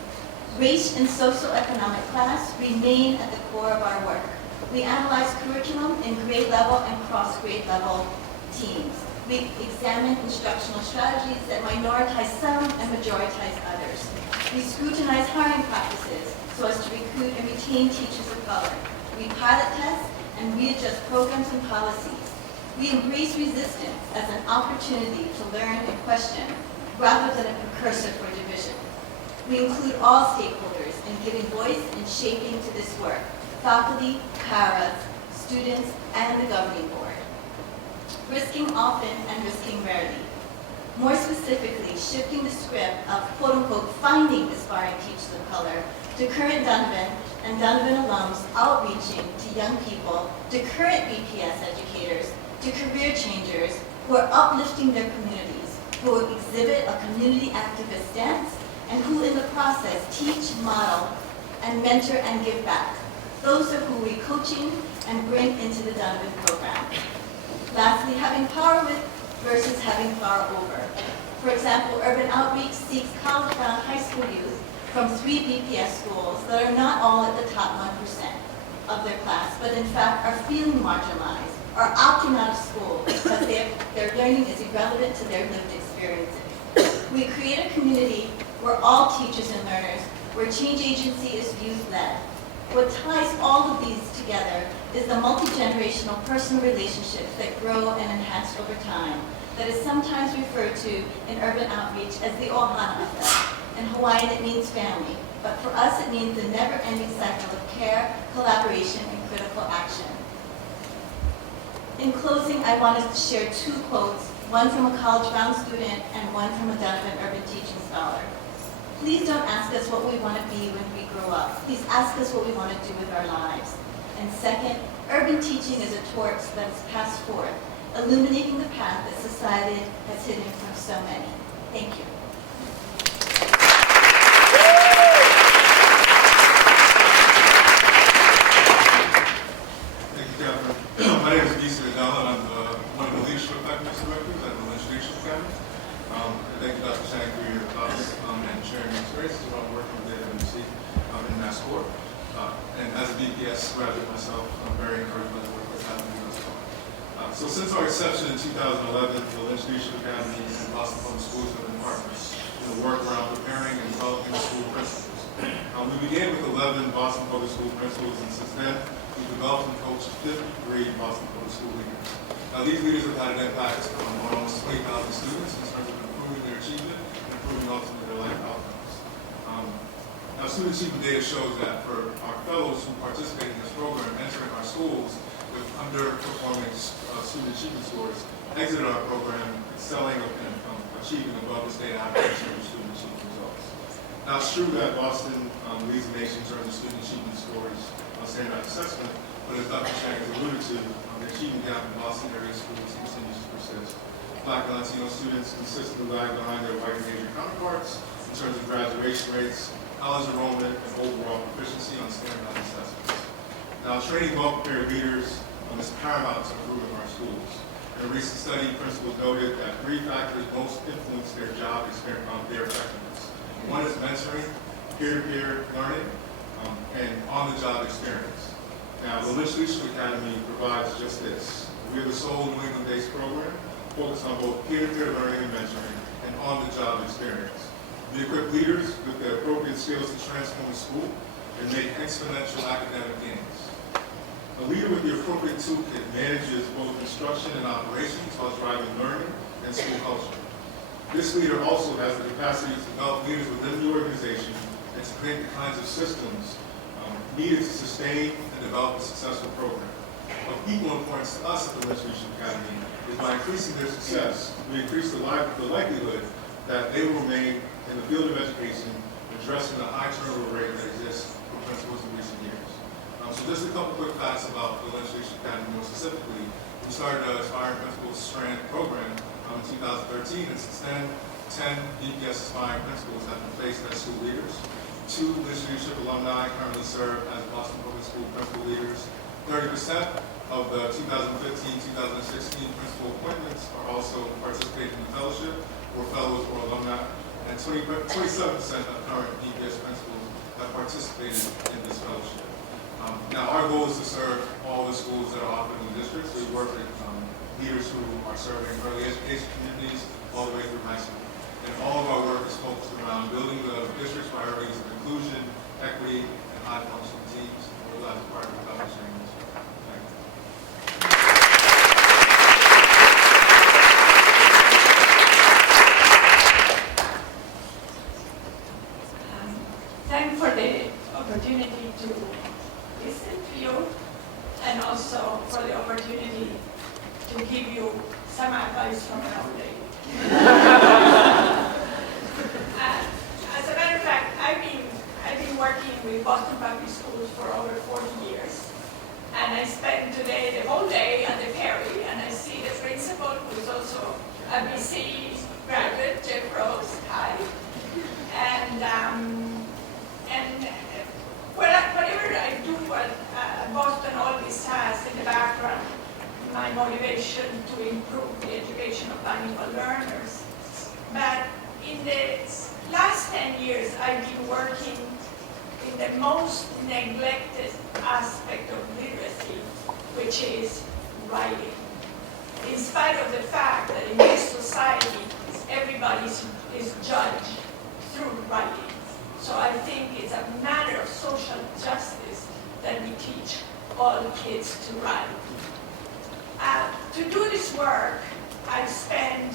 Race and socioeconomic class remain at the core of our work. We analyze curriculum in grade level and cross-grade level teams. We examine instructional strategies that minoritize some and majoritize others. We scrutinize hiring practices so as to recruit and retain teachers of color. We pilot test and readjust programs and policies. We embrace resistance as an opportunity to learn and question rather than a precursor for division. We include all stakeholders in giving voice and shaping to this work: faculty, paras, students, and the governing board. Risking often and risking rarely. More specifically, shifting the script of quote-unquote finding aspiring teachers of color to current Donovan and Donovan alums outreaching to young people, to current BPS educators, to career changers who are uplifting their communities, who exhibit a community activist stance, and who in the process teach, model, and mentor and give back. Those are who we're coaching and bring into the Donovan program. Lastly, having power with versus having power over. For example, Urban Outreach seeks college-bound high school youth from 3 BPS schools that are not all at the top 1% of their class, but in fact are feeling marginalized, are opting out of school because their learning is irrelevant to their lived experiences. We create a community where all teachers and learners, where change agency is youth-led. What ties all of these together is the multi-generational personal relationships that grow and enhance over time, that is sometimes referred to in Urban Outreach as the Ohana effect. In Hawaiian, it means family, but for us, it means the never-ending cycle of care, collaboration, and critical action. In closing, I wanted to share 2 quotes, one from a college-bound student and one from a Donovan Urban Teaching Scholar. Please don't ask us what we want to be when we grow up. Please ask us what we want to do with our lives. And second, urban teaching is a torch that is passed forth, illuminating the path that society has hidden from so many. Thank you. Thank you, Catherine. My name is Gisa Nadal, and I'm one of the leadership effectiveness directors at the Lynch Leadership Academy. Thank you, Dr. Chang, for your thoughts and sharing your experiences about working with AWC in Mass Corps. And as a BPS graduate myself, I'm very encouraged by the work that's happening thus far. So since our inception in 2011, the Lynch Leadership Academy and Boston Public Schools have been partners in the work around preparing and developing school principals. We began with 11 Boston Public School principals, and since then, we've developed and coached 53 Boston Public School leaders. Now, these leaders have had an impact on almost 20,000 students in terms of improving their achievement and improving ultimately their life outcomes. Now, student achievement data shows that for our fellows who participate in this program, entering our schools with underperforming student achievement scores, exited our program excelling and achieving above the state average in student achievement results. Now, it's true that Boston leads the nation in terms of student achievement scores on standardized assessment, but as Dr. Chang has alluded to, the achievement gap in Boston area schools continues to persist. Black and Latino students consistently lag behind their white and Asian counterparts in terms of graduation rates, college enrollment, and overall proficiency on standardized assessments. Now, training well-prepared leaders is paramount to improving our schools. In a recent study, principals noted that 3 factors most influence their job experience on their effectiveness. One is mentoring, peer-to-peer learning, and on-the-job experience. Now, the Lynch Leadership Academy provides just this. We are the sole New England-based program focused on both peer-to-peer learning and mentoring and on-the-job experience. We equip leaders with the appropriate skills to transform the school and make exponential academic gains. A leader with the appropriate toolkit manages both instruction and operations while driving learning and school culture. This leader also has the capacity to develop leaders within the organization and to create the kinds of systems needed to sustain and develop a successful program. Of equal importance to us at the Lynch Leadership Academy is by increasing their success, we increase the likelihood that they will remain in the field of education, addressing the high turnover rate that exists for principals in recent years. So just a couple quick facts about the Lynch Leadership Academy more specifically. We started the Aspiring Principals Strand program in 2013, and since then, 10 BPS Aspiring Principals have been placed as school leaders. 2 Lynch Leadership alumni currently serve as Boston Public School principal leaders. 30% of the 2015-2016 principal appointments are also participating in the fellowship, or fellows or alumni, and 27% of current BPS principals have participated in this fellowship. Now, our goal is to serve all the schools that are offered in the district, so we work with leaders who are serving early education communities all the way through high school. And all of our work is focused around building the district's priorities of inclusion, equity, and high-functioning teams. We're glad to partner with Dr. Chang. Thank you. Thank you for the opportunity to listen to you and also for the opportunity to give you some advice from an old lady. As a matter of fact, I've been working with Boston Public Schools for over 40 years. And I spent today the whole day at the Perry, and I see the principal, who is also a BC graduate, Jeff Rose. Hi. And whatever I do at Boston always has in the background my motivation to improve the education of bilingual learners. But in the last 10 years, I've been working in the most neglected aspect of literacy, which is writing. In spite of the fact that in this society, everybody is judged through writing. So I think it's a matter of social justice that we teach all kids to write. To do this work, I spent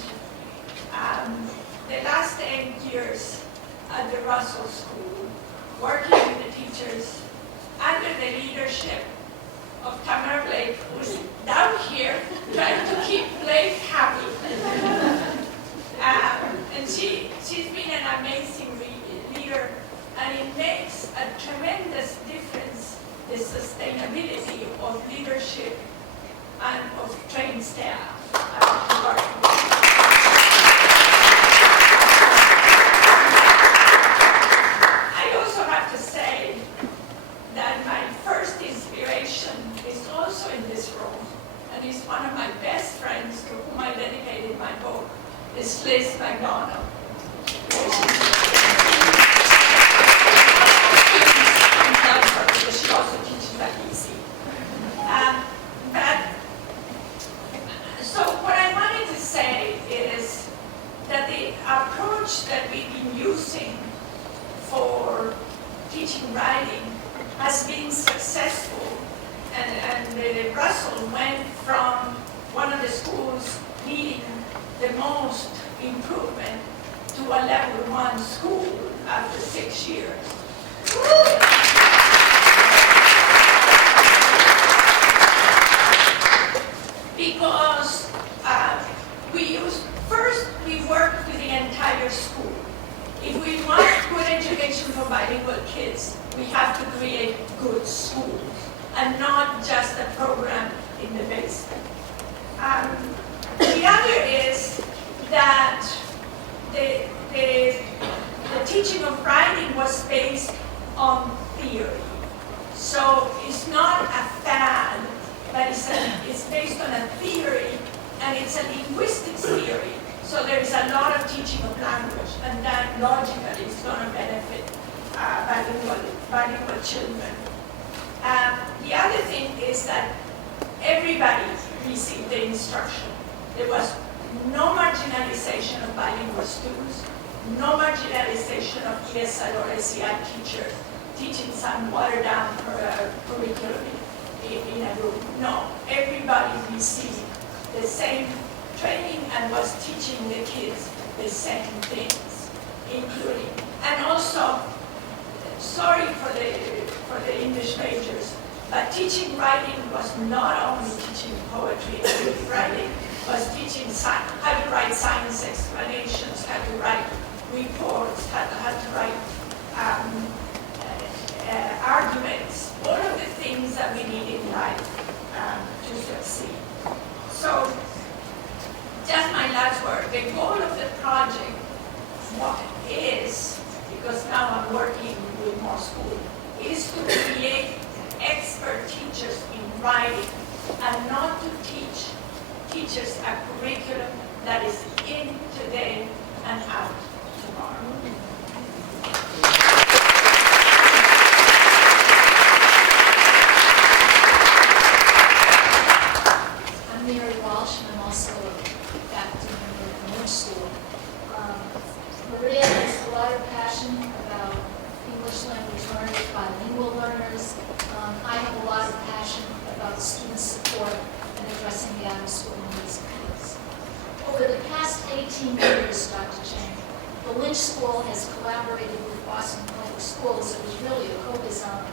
the last 8 years at the Russell School, working with the teachers under the leadership of Tamara Blake, who's down here trying to keep Blake happy. And she's been an amazing leader, and it makes a tremendous difference, the sustainability of leadership and of trained staff. I also have to say that my first inspiration is also in this room, and is one of my best friends to whom I dedicated my book, is Liz McDonald. She also teaches at BC. So what I wanted to say is that the approach that we've been using for teaching writing has been successful. And Russell went from one of the schools needing the most improvement to a level 1 school after 6 years. Because we worked with the entire school. If we want good education for bilingual kids, we have to create good schools and not just a program in the basement. The other is that the teaching of writing was based on theory. So it's not a fad, but it's based on a theory, and it's a linguistics theory. So there is a lot of teaching of language, and that logically is going to benefit bilingual children. The other thing is that everybody received the instruction. There was no marginalization of bilingual students, no marginalization of ESL or SEI teachers teaching some watered-down curriculum in a group. No, everybody received the same training and was teaching the kids the same things, including, and also, sorry for the English majors, but teaching writing was not only teaching poetry and writing, was teaching how to write science explanations, how to write reports, how to write arguments, all of the things that we need in life to succeed. So, just my last word, the goal of the project is, because now I'm working with more schools, is to create expert teachers in writing and not to teach teachers a curriculum that is in today and out tomorrow. I'm Mary Walsh, and I'm School has collaborated with Boston Public Schools. It was really a co-design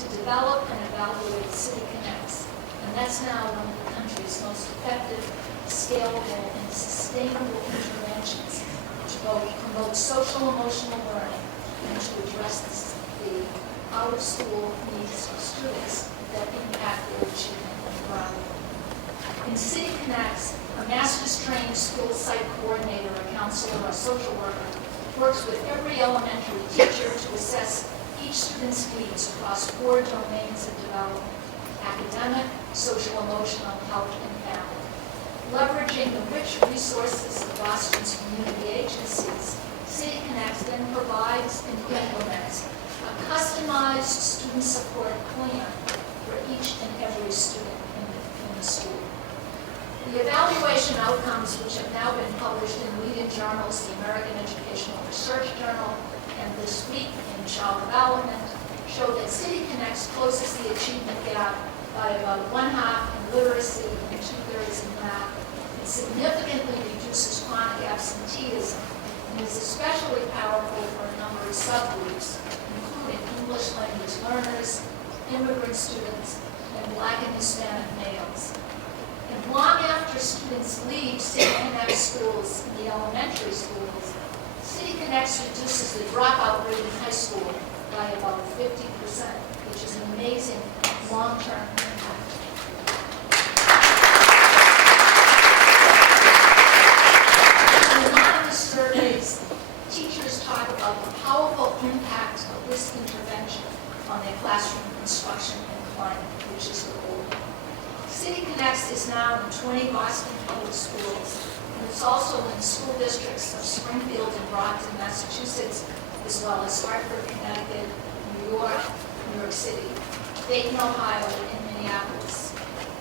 to develop and evaluate City Connects. And that's now one of the country's most effective, scalable, and sustainable interventions to both promote social emotional learning and to address the out-of-school needs of students that impact their achievement and growth. In City Connects, a master's trained school site coordinator, a counselor, or a social worker works with every elementary teacher to assess each student's needs across 4 domains of development: academic, social, emotional, health, and family. Leveraging the rich resources of Boston's community agencies, City Connects then provides and implements a customized student support plan for each and every student in the school. The evaluation outcomes, which have now been published in leading journals, the American Educational Research Journal, and This Week in Child Development, show that City Connects closes the achievement gap by about 1/2 in literacy and 2/3 in math. It significantly reduces chronic absenteeism and is especially powerful for a number of subgroups, including English language learners, immigrant students, and Black and Hispanic males. And long after students leave City Connect schools in the elementary schools, City Connects reduces the dropout rate in high school by about 50%, which is an amazing long-term impact. In anonymous surveys, teachers talk about the powerful impact of this intervention on their classroom instruction and climate, which is the goal. City Connects is now in 20 Boston public schools, and it's also in school districts of Springfield and Brockton, Massachusetts, as well as Hartford, Connecticut, New York City, Dayton, Ohio, and Minneapolis.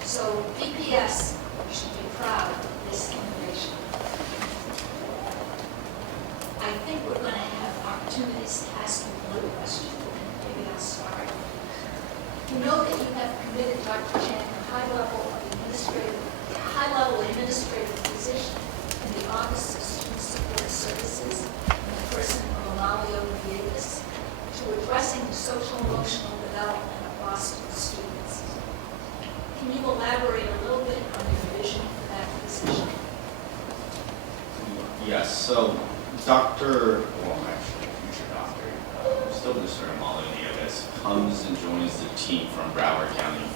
So BPS should be proud of this innovation. I think we're going to have opportunities to ask you one question, and maybe I'll start. You know that you have committed Dr. Chang a high-level administrative position in the Office of Student Support Services in the person of Amalio Davis to addressing the social-emotional development of Boston students. Can you elaborate a little bit on your vision for that position? Yes, so Dr. Well, actually, future doctor, still Mr. Amalio Davis, comes and joins the team from Broward County,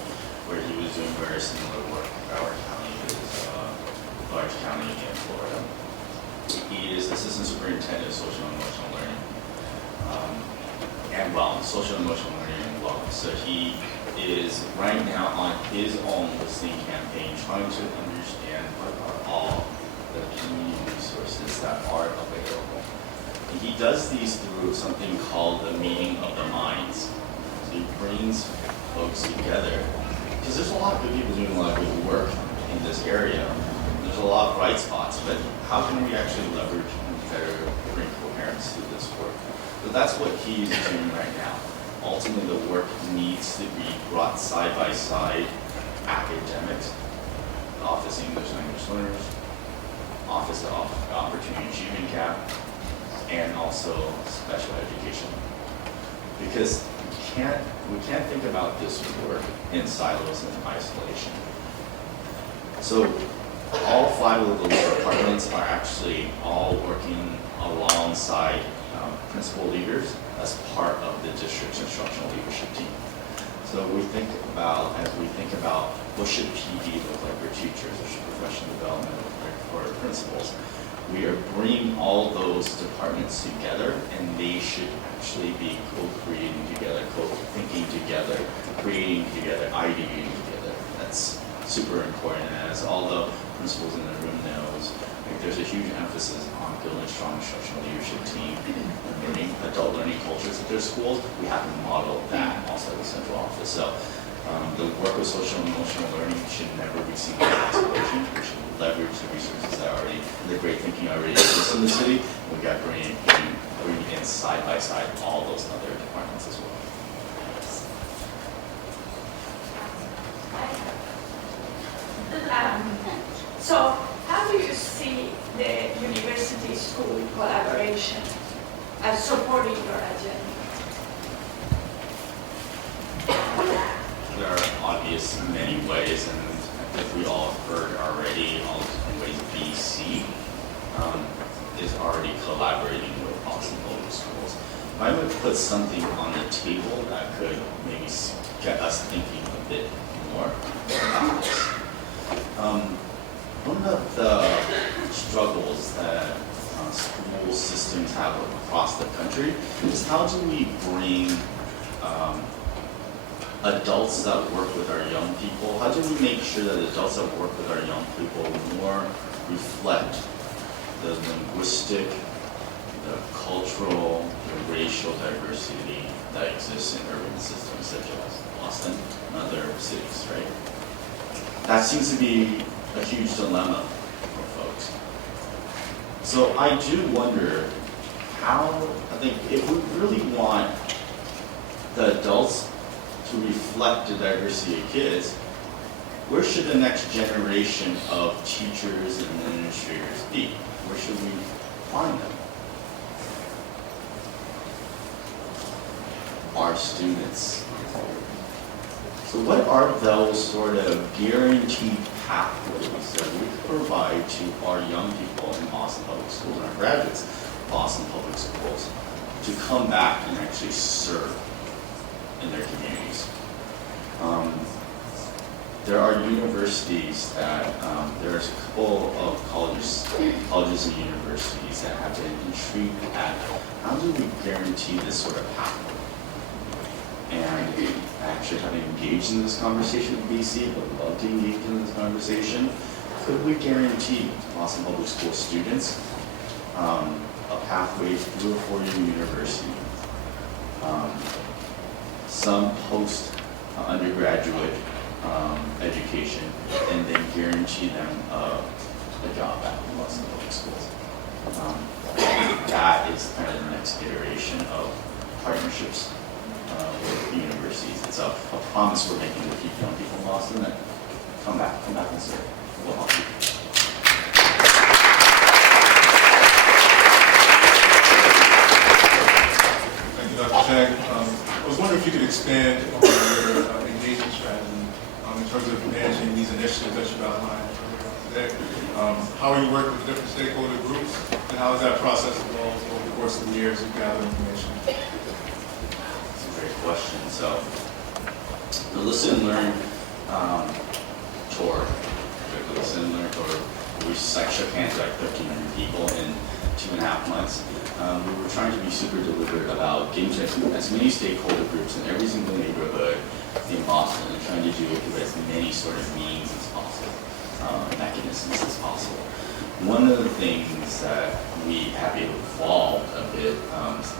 where he was doing very similar work. Broward County is a large county in Florida. He is Assistant Superintendent of Social and Emotional Learning and Wellness, Social and Emotional Learning and Wellness. So he is right now on his own listening campaign, trying to understand what are all the community resources that are available. And he does these through something called the meeting of the minds. So he brings folks together, because there's a lot of good people doing a lot of good work in this area. There's a lot of bright spots, but how can we actually leverage and better bring coherence to this work? So that's what he's doing right now. Ultimately, the work needs to be brought side by side: academics, Office of English Language Learners, Office of Opportunity Achievement Gap, and also special education. Because we can't think about this work in silos and in isolation. So all 5 of those departments are actually all working alongside principal leaders as part of the district's instructional leadership team. So as we think about what should PD look like for teachers, what should professional development look like for principals, we are bringing all those departments together, and they should actually be co-creating together, co-thinking together, creating together, ideating together. That's super important. And as all the principals in the room knows, there's a huge emphasis on building strong instructional leadership team and learning, adult learning cultures at their schools. We have to model that also at the central office. So the work with social and emotional learning should never receive an explosion. We should leverage the resources that already, the great thinking already exists in the city. We got to bring in side by side all those other departments as well. So how do you see the university-school collaboration supporting your agenda? There are obvious many ways, and I think we all have heard already all the different ways BC is already collaborating with Boston Public Schools. If I would put something on the table that could maybe get us thinking a bit more about this. One of the struggles that school systems have across the country is how do we bring adults that work with our young people, how do we make sure that adults that work with our young people more reflect the linguistic, the cultural, the racial diversity that exists in urban systems such as Boston and other cities, right? That seems to be a huge dilemma for folks. So I do wonder how, I think if we really want the adults to reflect the diversity of kids, where should the next generation of teachers and administrators be? Where should we find them? Our students. So what are those sort of guaranteed pathways that we provide to our young people in Boston Public Schools and our graduates of Boston Public Schools to come back and actually serve in their communities? There are universities that, there's a couple of colleges and universities that have been intrigued at how do we guarantee this sort of pathway? And I actually haven't engaged in this conversation with BC, but love to engage in this conversation. Could we guarantee Boston Public School students a pathway through a four-year university, some post-undergraduate education, and then guarantee them a job back in Boston Public Schools? That is kind of the next iteration of partnerships with universities. It's a promise we're making to keep young people in Boston that come back and serve. We'll help you. Thank you, Dr. Chang. I was wondering if you could expand on your engagement strategy in terms of managing these initiatives that you've outlined today. How are you working with different stakeholder groups, and how has that process evolved over the course of the years of gathering information? That's a great question. So, the Listen and Learn tour, the Listen and Learn tour, we shook hands with like 1,500 people in 2.5 months. We were trying to be super deliberate about getting to as many stakeholder groups in every single neighborhood in Boston and trying to do it through as many sort of means as possible, mechanisms as possible. One of the things that we have evolved a bit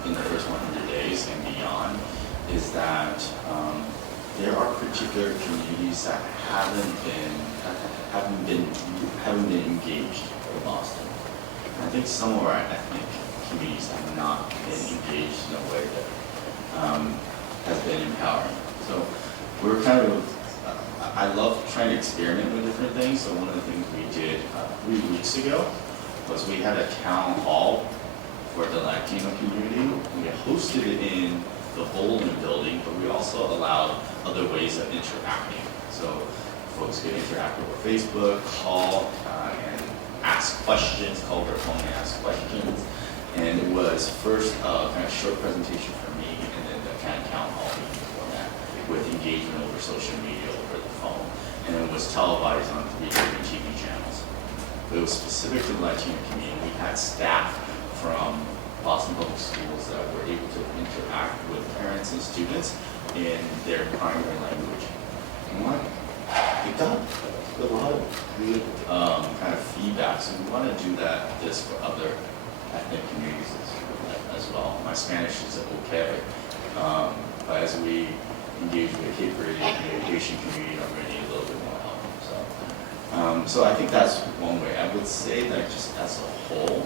in the first 100 days and beyond is that there are particular communities that haven't been engaged with Boston. I think some of our ethnic communities have not been engaged in a way that has been empowering. So we're kind of, I love trying to experiment with different things. So one of the things we did 3 weeks ago was we had a town hall for the Latino community. We hosted it in the Bolin building, but we also allowed other ways of interacting. So folks could interact over Facebook, call, and ask questions, call over phone and ask questions. And it was first kind of short presentation from me, and then the kind of town hall meeting format with engagement over social media, over the phone. And it was televised on 3 different TV channels. But it was specific to the Latino community. We had staff from Boston Public Schools that were able to interact with parents and students in their primary language. And we got a lot of good kind of feedback, so we want to do this for other ethnic communities as well. My Spanish is okay, but as we engage with the Cape Verdean Haitian community, I'm ready a little bit more help. So I think that's one way. I would say that just as a whole,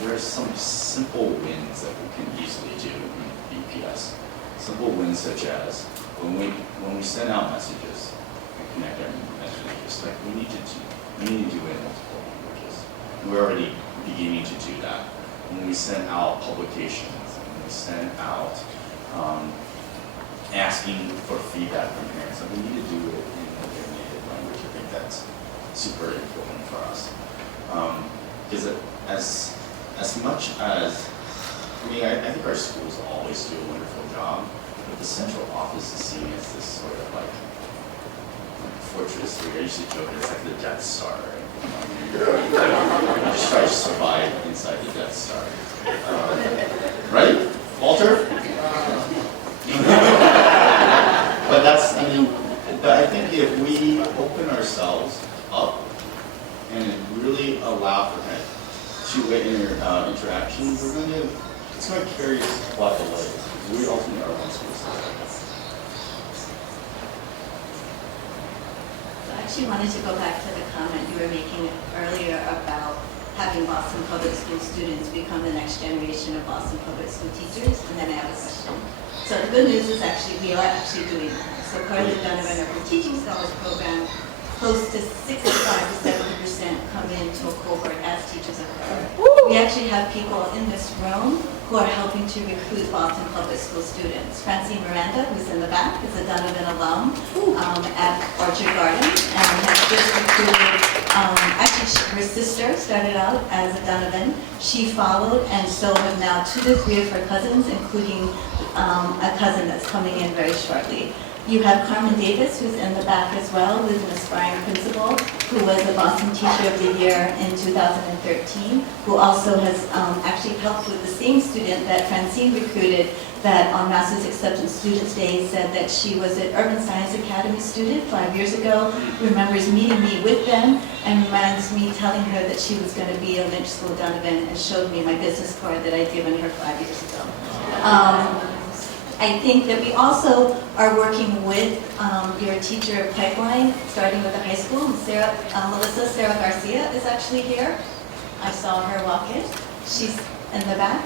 there are some simple wins that we can easily do in BPS. Simple wins such as when we send out messages and connect our messages, like we need to do it in multiple languages. And we're already beginning to do that. when we sent out publications, when we sent out asking for feedback from parents, and we need to do it in their native language. I think that's super important for us. Because as much as, I mean, I think our schools always do a wonderful job, but the central office is seen as this sort of like fortress. I used to joke it's like the Death Star, right? You just try to survive inside the Death Star. Right? Walter? But that's, I mean, but I think if we open ourselves up and really allow for kind of two-way interaction, it's going to carry us quite a way. We ultimately are one school system. I actually wanted to go back to the comment you were making earlier about having Boston Public School students become the next generation of Boston Public School teachers, and then I have a question. So the good news is we are actually doing that. So part of the Donovan Urban Teaching Scholars Program, close to 65 to 70% come into a cohort as teachers of color. We actually have people in this room who are helping to recruit Boston Public School students. Francine Miranda, who's in the back, is a Donovan alum at Orchard Gardens, and has just recruited, actually her sister started out as a Donovan. She followed, and so have now 2 to 3 of her cousins, including a cousin that's coming in very shortly. You have Carmen Davis, who's in the back as well, who's an aspiring principal, who was the Boston Teacher of the Year in 2013, who also has actually helped with the same student that Francine recruited, that on Master's Acceptance Students Day said that she was an Urban Science Academy student 5 years ago, remembers meeting me with them, and reminds me telling her that she was going to be a Lynch School Donovan, and showed me my business card that I'd given her 5 years ago. I think that we also are working with your teacher pipeline, starting with the high school. Sarah Garcia is actually here. I saw her walk in. She's in the back.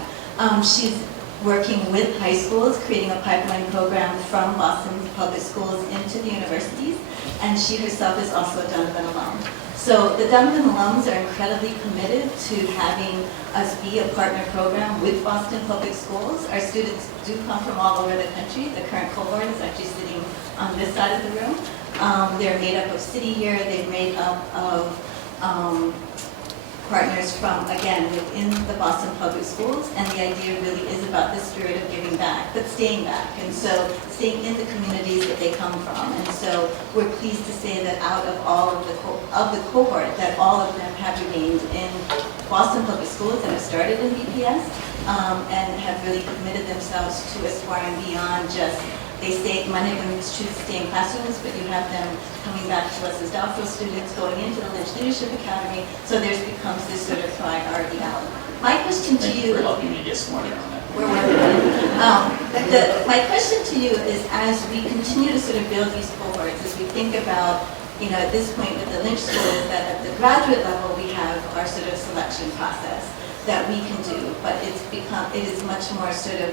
She's working with high schools, creating a pipeline program from Boston Public Schools into the universities, and she herself is also a Donovan alum. So the Donovan alums are incredibly committed to having us be a partner program with Boston Public Schools. Our students do come from all over the country. The current cohort is actually sitting on this side of the room. They're made up of City Year. They're made up of partners from, again, within the Boston Public Schools, and the idea really is about the spirit of giving back, but staying back, and so staying in the communities that they come from. And so we're pleased to say that out of all of the cohort, that all of them have remained in Boston Public Schools and have started in BPS, and have really committed themselves to aspiring beyond just, they stay, many of them choose to stay in classrooms, but you have them coming back to us as doctoral students, going into the Lynch Leadership Academy, so there's becomes this sort of priority out. My question to Thank you... you for helping me get smarter on that. We're working on it. My question to you is, as we continue to sort of build these cohorts, as we think about, at this point with the Lynch School, is that at the graduate level, we have our sort of selection process that we can do, but it is much more sort of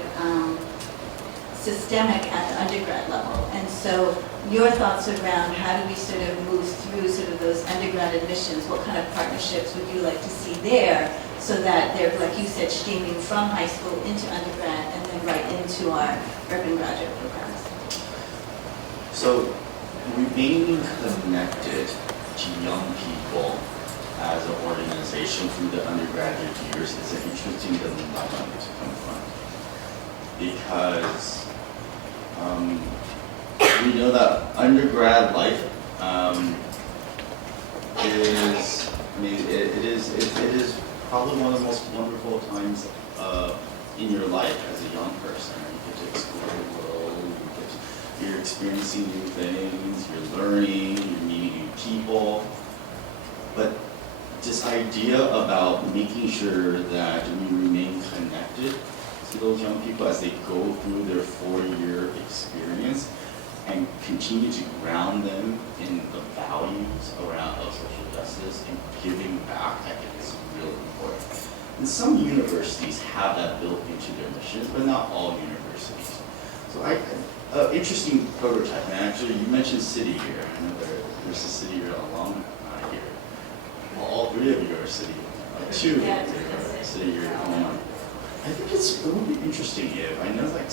systemic at the undergrad level. And so your thoughts around how do we sort of move through sort of those undergrad admissions? What kind of partnerships would you like to see there, so that they're, like you said, streaming from high school into undergrad and then right into our urban graduate programs? So remaining connected to young people as an organization through the undergraduate years is an interesting dilemma to confront, because we know that undergrad life it is probably one of the most wonderful times in your life as a young person. You get to explore the world, you're experiencing new things, you're learning, you're meeting new people. But this idea about making sure that we remain connected to those young people as they go through their 4-year experience and continue to ground them in the values of social justice and giving back, I think is really important. And some universities have that built into their missions, but not all universities. So interesting prototype, and actually you mentioned City Year. I know there's a City Year alum here. Well, all 3 of you are City Year. Two, city year. I think it would be interesting if, I know like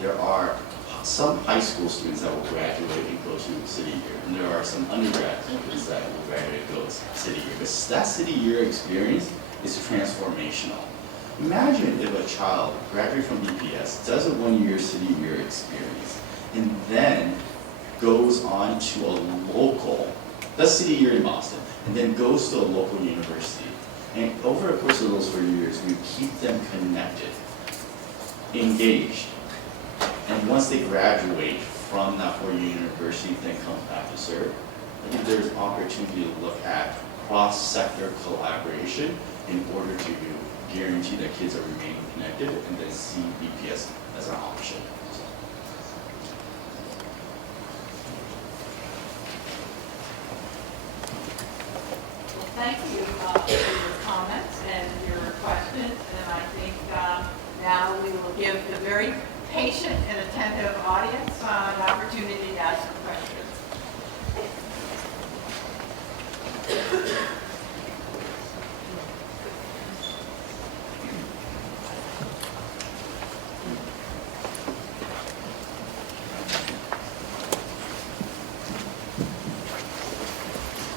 there are some high school students that will graduate and go to city year, and there are some undergrad students that will graduate and go to city year. Because that city year experience is transformational. Imagine if a child graduates from BPS, does a 1-year city year experience, and then goes on to a local, does city year in Boston, and then goes to a local university. And over the course of those 4 years, we keep them connected, engaged. And once they graduate from that 4-year university, then comes back to serve, I think there's opportunity to look at cross-sector collaboration in order to guarantee that kids are remaining connected and then see BPS as an option. Well, thank you for your comments and your questions, and I think now we will give the very patient and attentive audience an opportunity to ask some questions.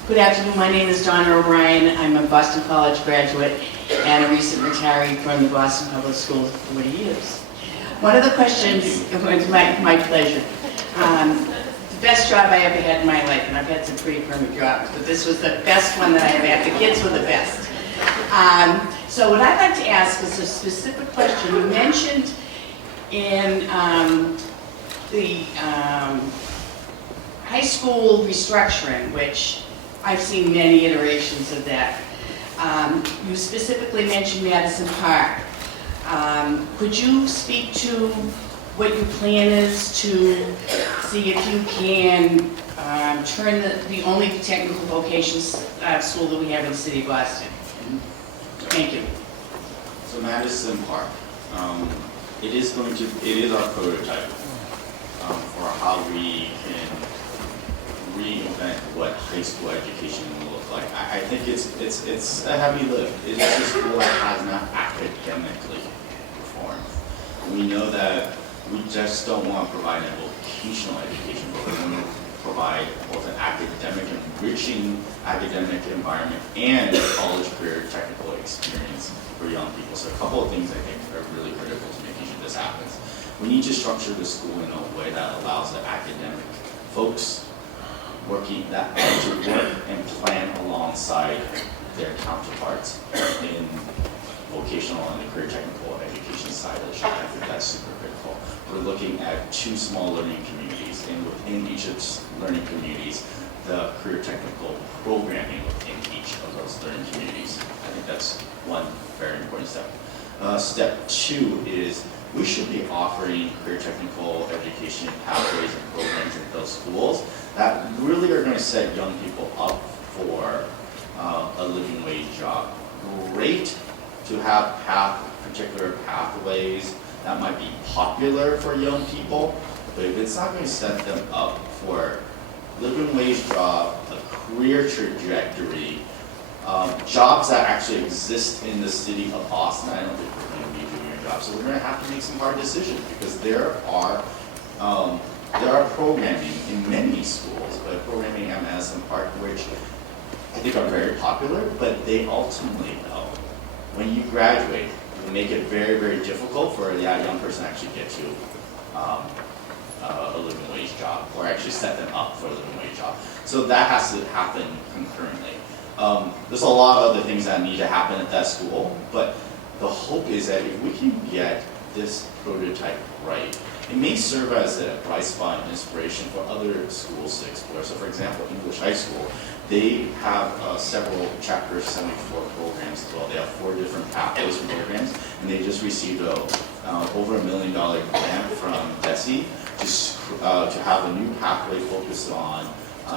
Good afternoon, my name is Donna O'Brien. I'm a Boston College graduate and a recent retiree from the Boston Public Schools for 40 years. One of the questions, it's my pleasure. The best job I ever had in my life, and I've had some pretty permanent jobs, but this was the best one that I ever had. The kids were the best. So what I'd like to ask is a specific question. You mentioned in the high school restructuring, which I've seen many iterations of that. You specifically mentioned Madison Park. Could you speak to what your plan is to see if you can turn the only technical vocations school that we have in the city of Boston? Thank you. So Madison Park, it is our prototype for how we can reinvent what high school education will look like. I think it's a heavy lift. It is a school that has not academically performed. We know that we just don't want to provide a vocational education, but we want to provide both an academic, enriching academic environment and a college career technical experience for young people. So a couple of things I think are really critical to making sure this happens. We need to structure the school in a way that allows the academic folks to work and plan alongside their counterparts in vocational and the career technical education side of the show. I think that's super critical. We're looking at 2 small learning communities, and within each of those learning communities, the career technical programming within each of those learning communities. I think that's one very important step. Step 2 is we should be offering career technical education pathways and programs in those schools that really are going to set young people up for a living wage job. Great to have particular pathways that might be popular for young people, but if it's not going to set them up for living wage job, a career trajectory, jobs that actually exist in the city of Boston, I don't think we're going to be doing a job. So we're going to have to make some hard decisions because there are programming in many schools, but programming at Madison Park, which I think are very popular, but they ultimately know when you graduate, it will make it very, very difficult for that young person to actually get to a living wage job or actually set them up for a living wage job. So that has to happen concurrently. There's a lot of other things that need to happen at that school, but the hope is that if we can get this prototype right, it may serve as a bright spot and inspiration for other schools to explore. So for example, English High School, they have several Chapter 74 programs as well. They have 4 different pathways programs, and they just received over $1 million grant from DESE to have a new pathway focused on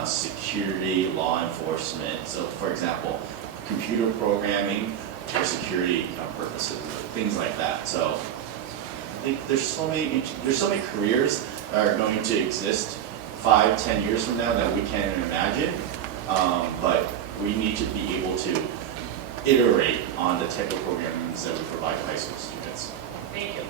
security, law enforcement. So for example, computer programming for security purposes, things like that. So I think there's so many careers that are going to exist 5-10 years from now that we can't even imagine. But we need to be able to iterate on the type of programs that we provide to high school students. Thank you.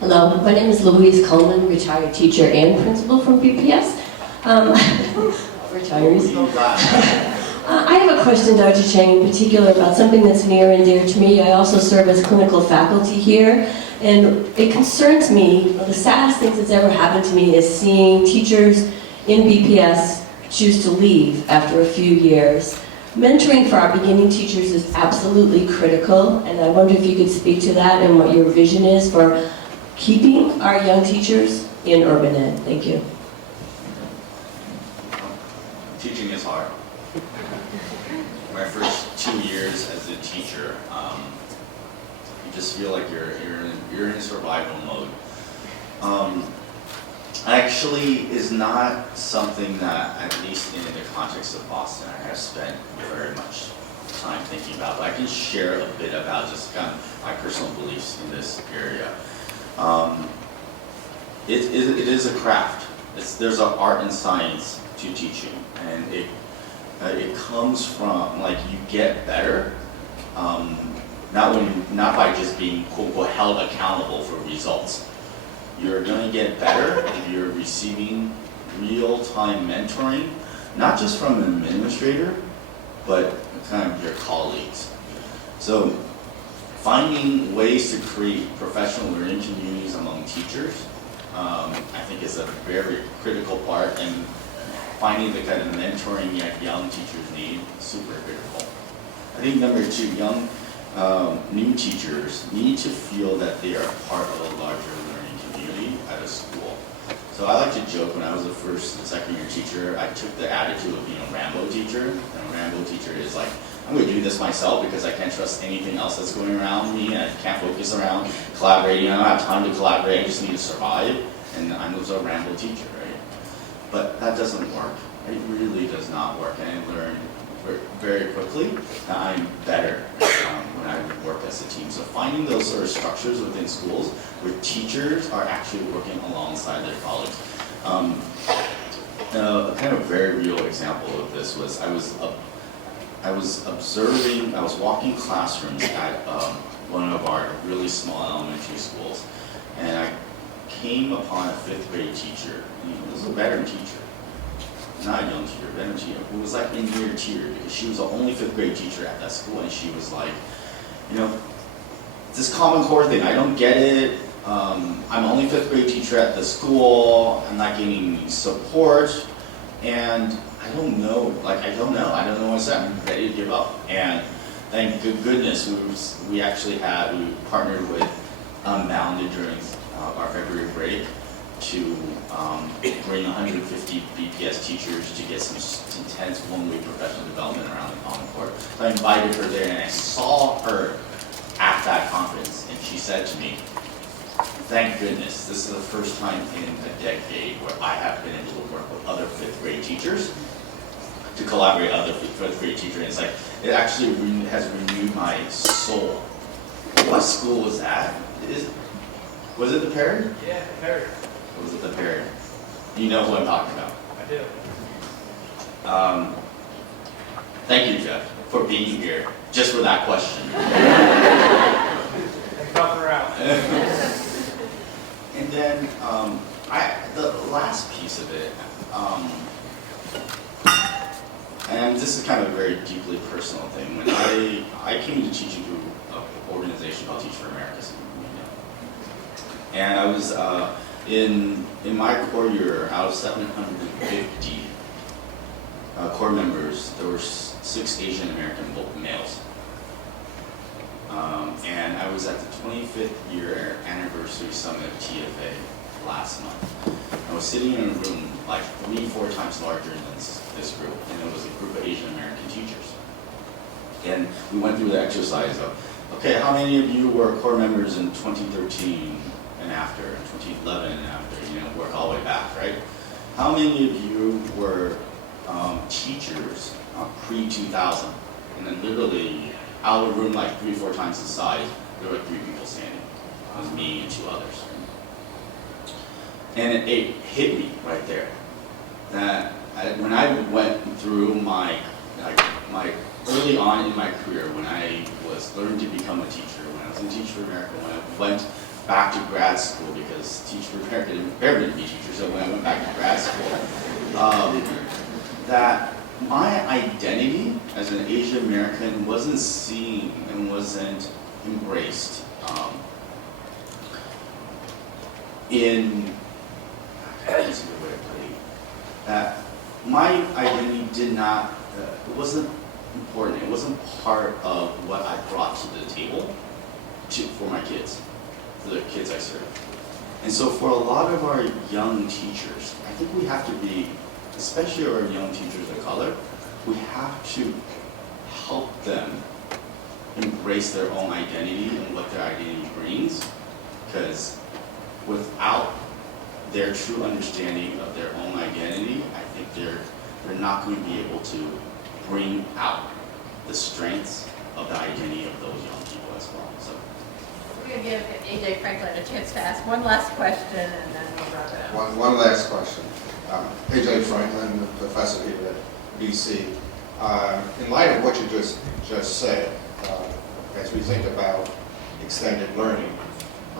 Hello, my name is Louise Coleman, retired teacher and principal from BPS. Retirees. I have a question, Dr. Chang, in particular about something that's near and dear to me. I also serve as clinical faculty here, and it concerns me. One of the saddest things that's ever happened to me is seeing teachers in BPS choose to leave after a few years. Mentoring for our beginning teachers is absolutely critical, and I wonder if you could speak to that and what your vision is for keeping our young teachers in urban ed. Thank you. Teaching is hard. My first 2 years as a teacher, you just feel like you're in survival mode. Actually is not something that, at least in the context of Boston, I have spent very much time thinking about. But I can share a bit about just kind of my personal beliefs in this area. It is a craft. There's an art and science to teaching, and it comes from, like, you get better, not by just being quote unquote held accountable for results. You're going to get better if you're receiving real-time mentoring, not just from an administrator, but kind of your colleagues. So finding ways to create professional learning communities among teachers, I think is a very critical part, and finding the kind of mentoring that young teachers need is super critical. I think number 2, young new teachers need to feel that they are part of a larger learning community at a school. So I like to joke, when I was a first and second year teacher, I took the attitude of being a Rambo teacher. And a Rambo teacher is like, I'm going to do this myself because I can't trust anything else that's going around me, and I can't focus around collaborating. I don't have time to collaborate, I just need to survive. And I'm a Rambo teacher, right? But that doesn't work. It really does not work. And I learned very quickly that I'm better when I work as a team. So finding those sort of structures within schools where teachers are actually working alongside their colleagues. A kind of very real example of this was I was walking classrooms at one of our really small elementary schools, and I came upon a 5th grade teacher. He was a veteran teacher, not a young teacher, a veteran teacher, who was like in your tier, because she was the only 5th grade teacher at that school, and she was like, this Common Core thing, I don't get it. I'm only 5th grade teacher at the school. I'm not getting support, and I don't know what to say. I'm ready to give up. And thank goodness we partnered with Unbounded during our February break to bring 150 BPS teachers to get some intense one-week professional development around the Common Core. So I invited her there, and I saw her at that conference, and she said to me, thank goodness, this is the first time in a decade where I have been able to work with other 5th grade teachers, to collaborate with other 5th grade teachers. And it's like, it actually has renewed my soul. What school was that? Was it the Perry? Yeah, Perry. Was it the Perry? You know who I'm talking about. I do. Thank you, Jeff, for being here, just for that question. And help her out. And then the last piece of it, and this is kind of a very deeply personal thing. When I came to teaching through an organization called Teach for America, and I was in my core year, out of 750 core members, there were 6 Asian American males. And I was at the 25th year anniversary summit of TFA last month. I was sitting in a room like 3-4 times larger than this group, and it was a group of Asian American teachers. And we went through the exercise of, okay, how many of you were core members in 2013 and after, 2011 and after, work all the way back, right? How many of you were teachers pre-2000? And then literally out of a room like 3 or 4 times the size, there were 3 people standing. It was me and 2 others. And it hit me right there that when I went through my early on in my career, when I was learning to become a teacher, when I was in Teach for America, when I went back to grad school, because Teach for America didn't prepare me to be a teacher, so when I went back to grad school, that my identity as an Asian American wasn't seen and wasn't embraced that's a good way of putting it, that my identity did not, it wasn't important, it wasn't part of what I brought to the table for my kids, for the kids I serve. And so for a lot of our young teachers, I think we have to be, especially our young teachers of color, we have to help them embrace their own identity and what their identity brings, because without their true understanding of their own identity, I think they're not going to be able to bring out the strengths of the identity of those young people as well. So We're going to give A.J. Franklin a chance to ask one last question, and then we'll wrap it up. One last question. A.J. Franklin, professor here at BC. In light of what you just said, as we think about extended learning,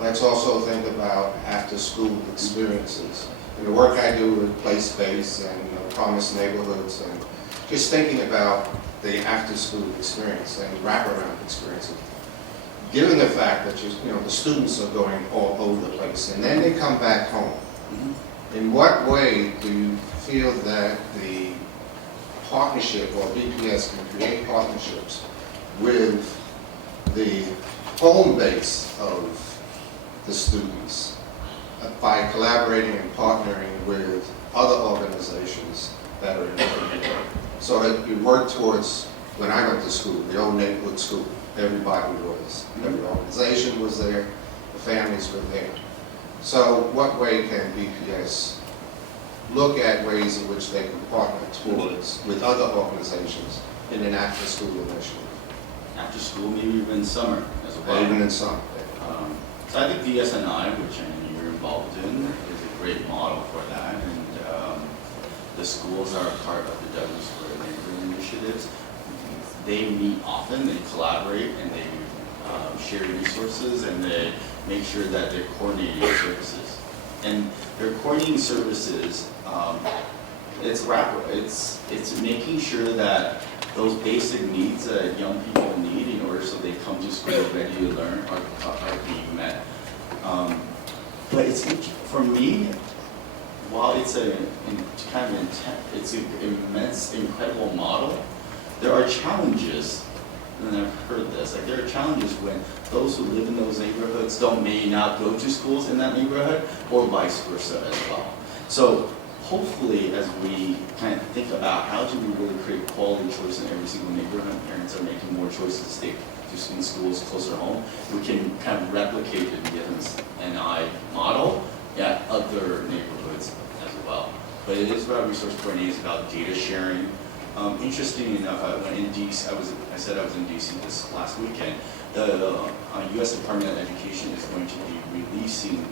let's also think about after-school experiences. In the work I do with Place-Based and Promised Neighborhoods, and just thinking about the after-school experience and wraparound experiences. Given the fact that the students are going all over the place, and then they come back home, in what way do you feel that the partnership or BPS can create partnerships with the home base of the students by collaborating and partnering with other organizations that are in the community? So that you work towards, when I went to school, the old neighborhood school, everybody was, every organization was there, the families were there. So what way can BPS look at ways in which they can partner towards with other organizations in an after-school initiative? after school, maybe even summer as well. Even in summer. So I think DSNI, which I know you're involved in, is a great model for that. And the schools are part of the Douglas Square Neighborhood Initiatives. They meet often, they collaborate, and they share resources, and they make sure that they're coordinating services. And their coordinating services, it's making sure that those basic needs that young people need in order so they come to school ready to learn are being met. But it's, for me, while it's an immense, incredible model, there are challenges, and I've heard this, like there are challenges when those who live in those neighborhoods may not go to schools in that neighborhood, or vice versa as well. So hopefully, as we kind of think about how do we really create quality choice in every single neighborhood, parents are making more choices to stay in schools closer to home, we can kind of replicate the DSNI model at other neighborhoods as well. But it is about resource coordinating, it's about data sharing. Interesting enough, I went in DC. I said I was in DC this last weekend. The U.S. Department of Education is going to be releasing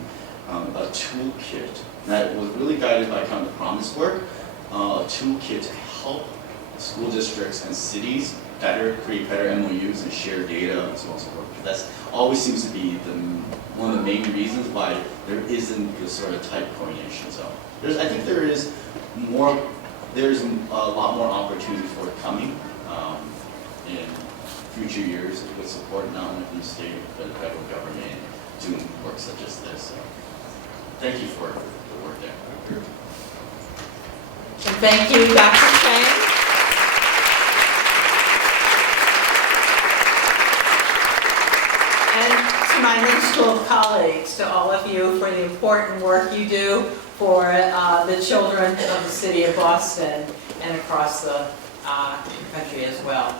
a toolkit that was really guided by kind of the Promise work, a toolkit to help school districts and cities create better MOUs and share data and so on and so forth. That always seems to be one of the main reasons why there isn't this sort of tight coordination. So I think there's a lot more opportunity for it coming in future years with support not only from the state but the federal government doing work such as this. So thank you for the work there. And thank you, Dr. Chang. And to my Lynch School colleagues, to all of you for the important work you do for the children of the city of Boston and across the country as well.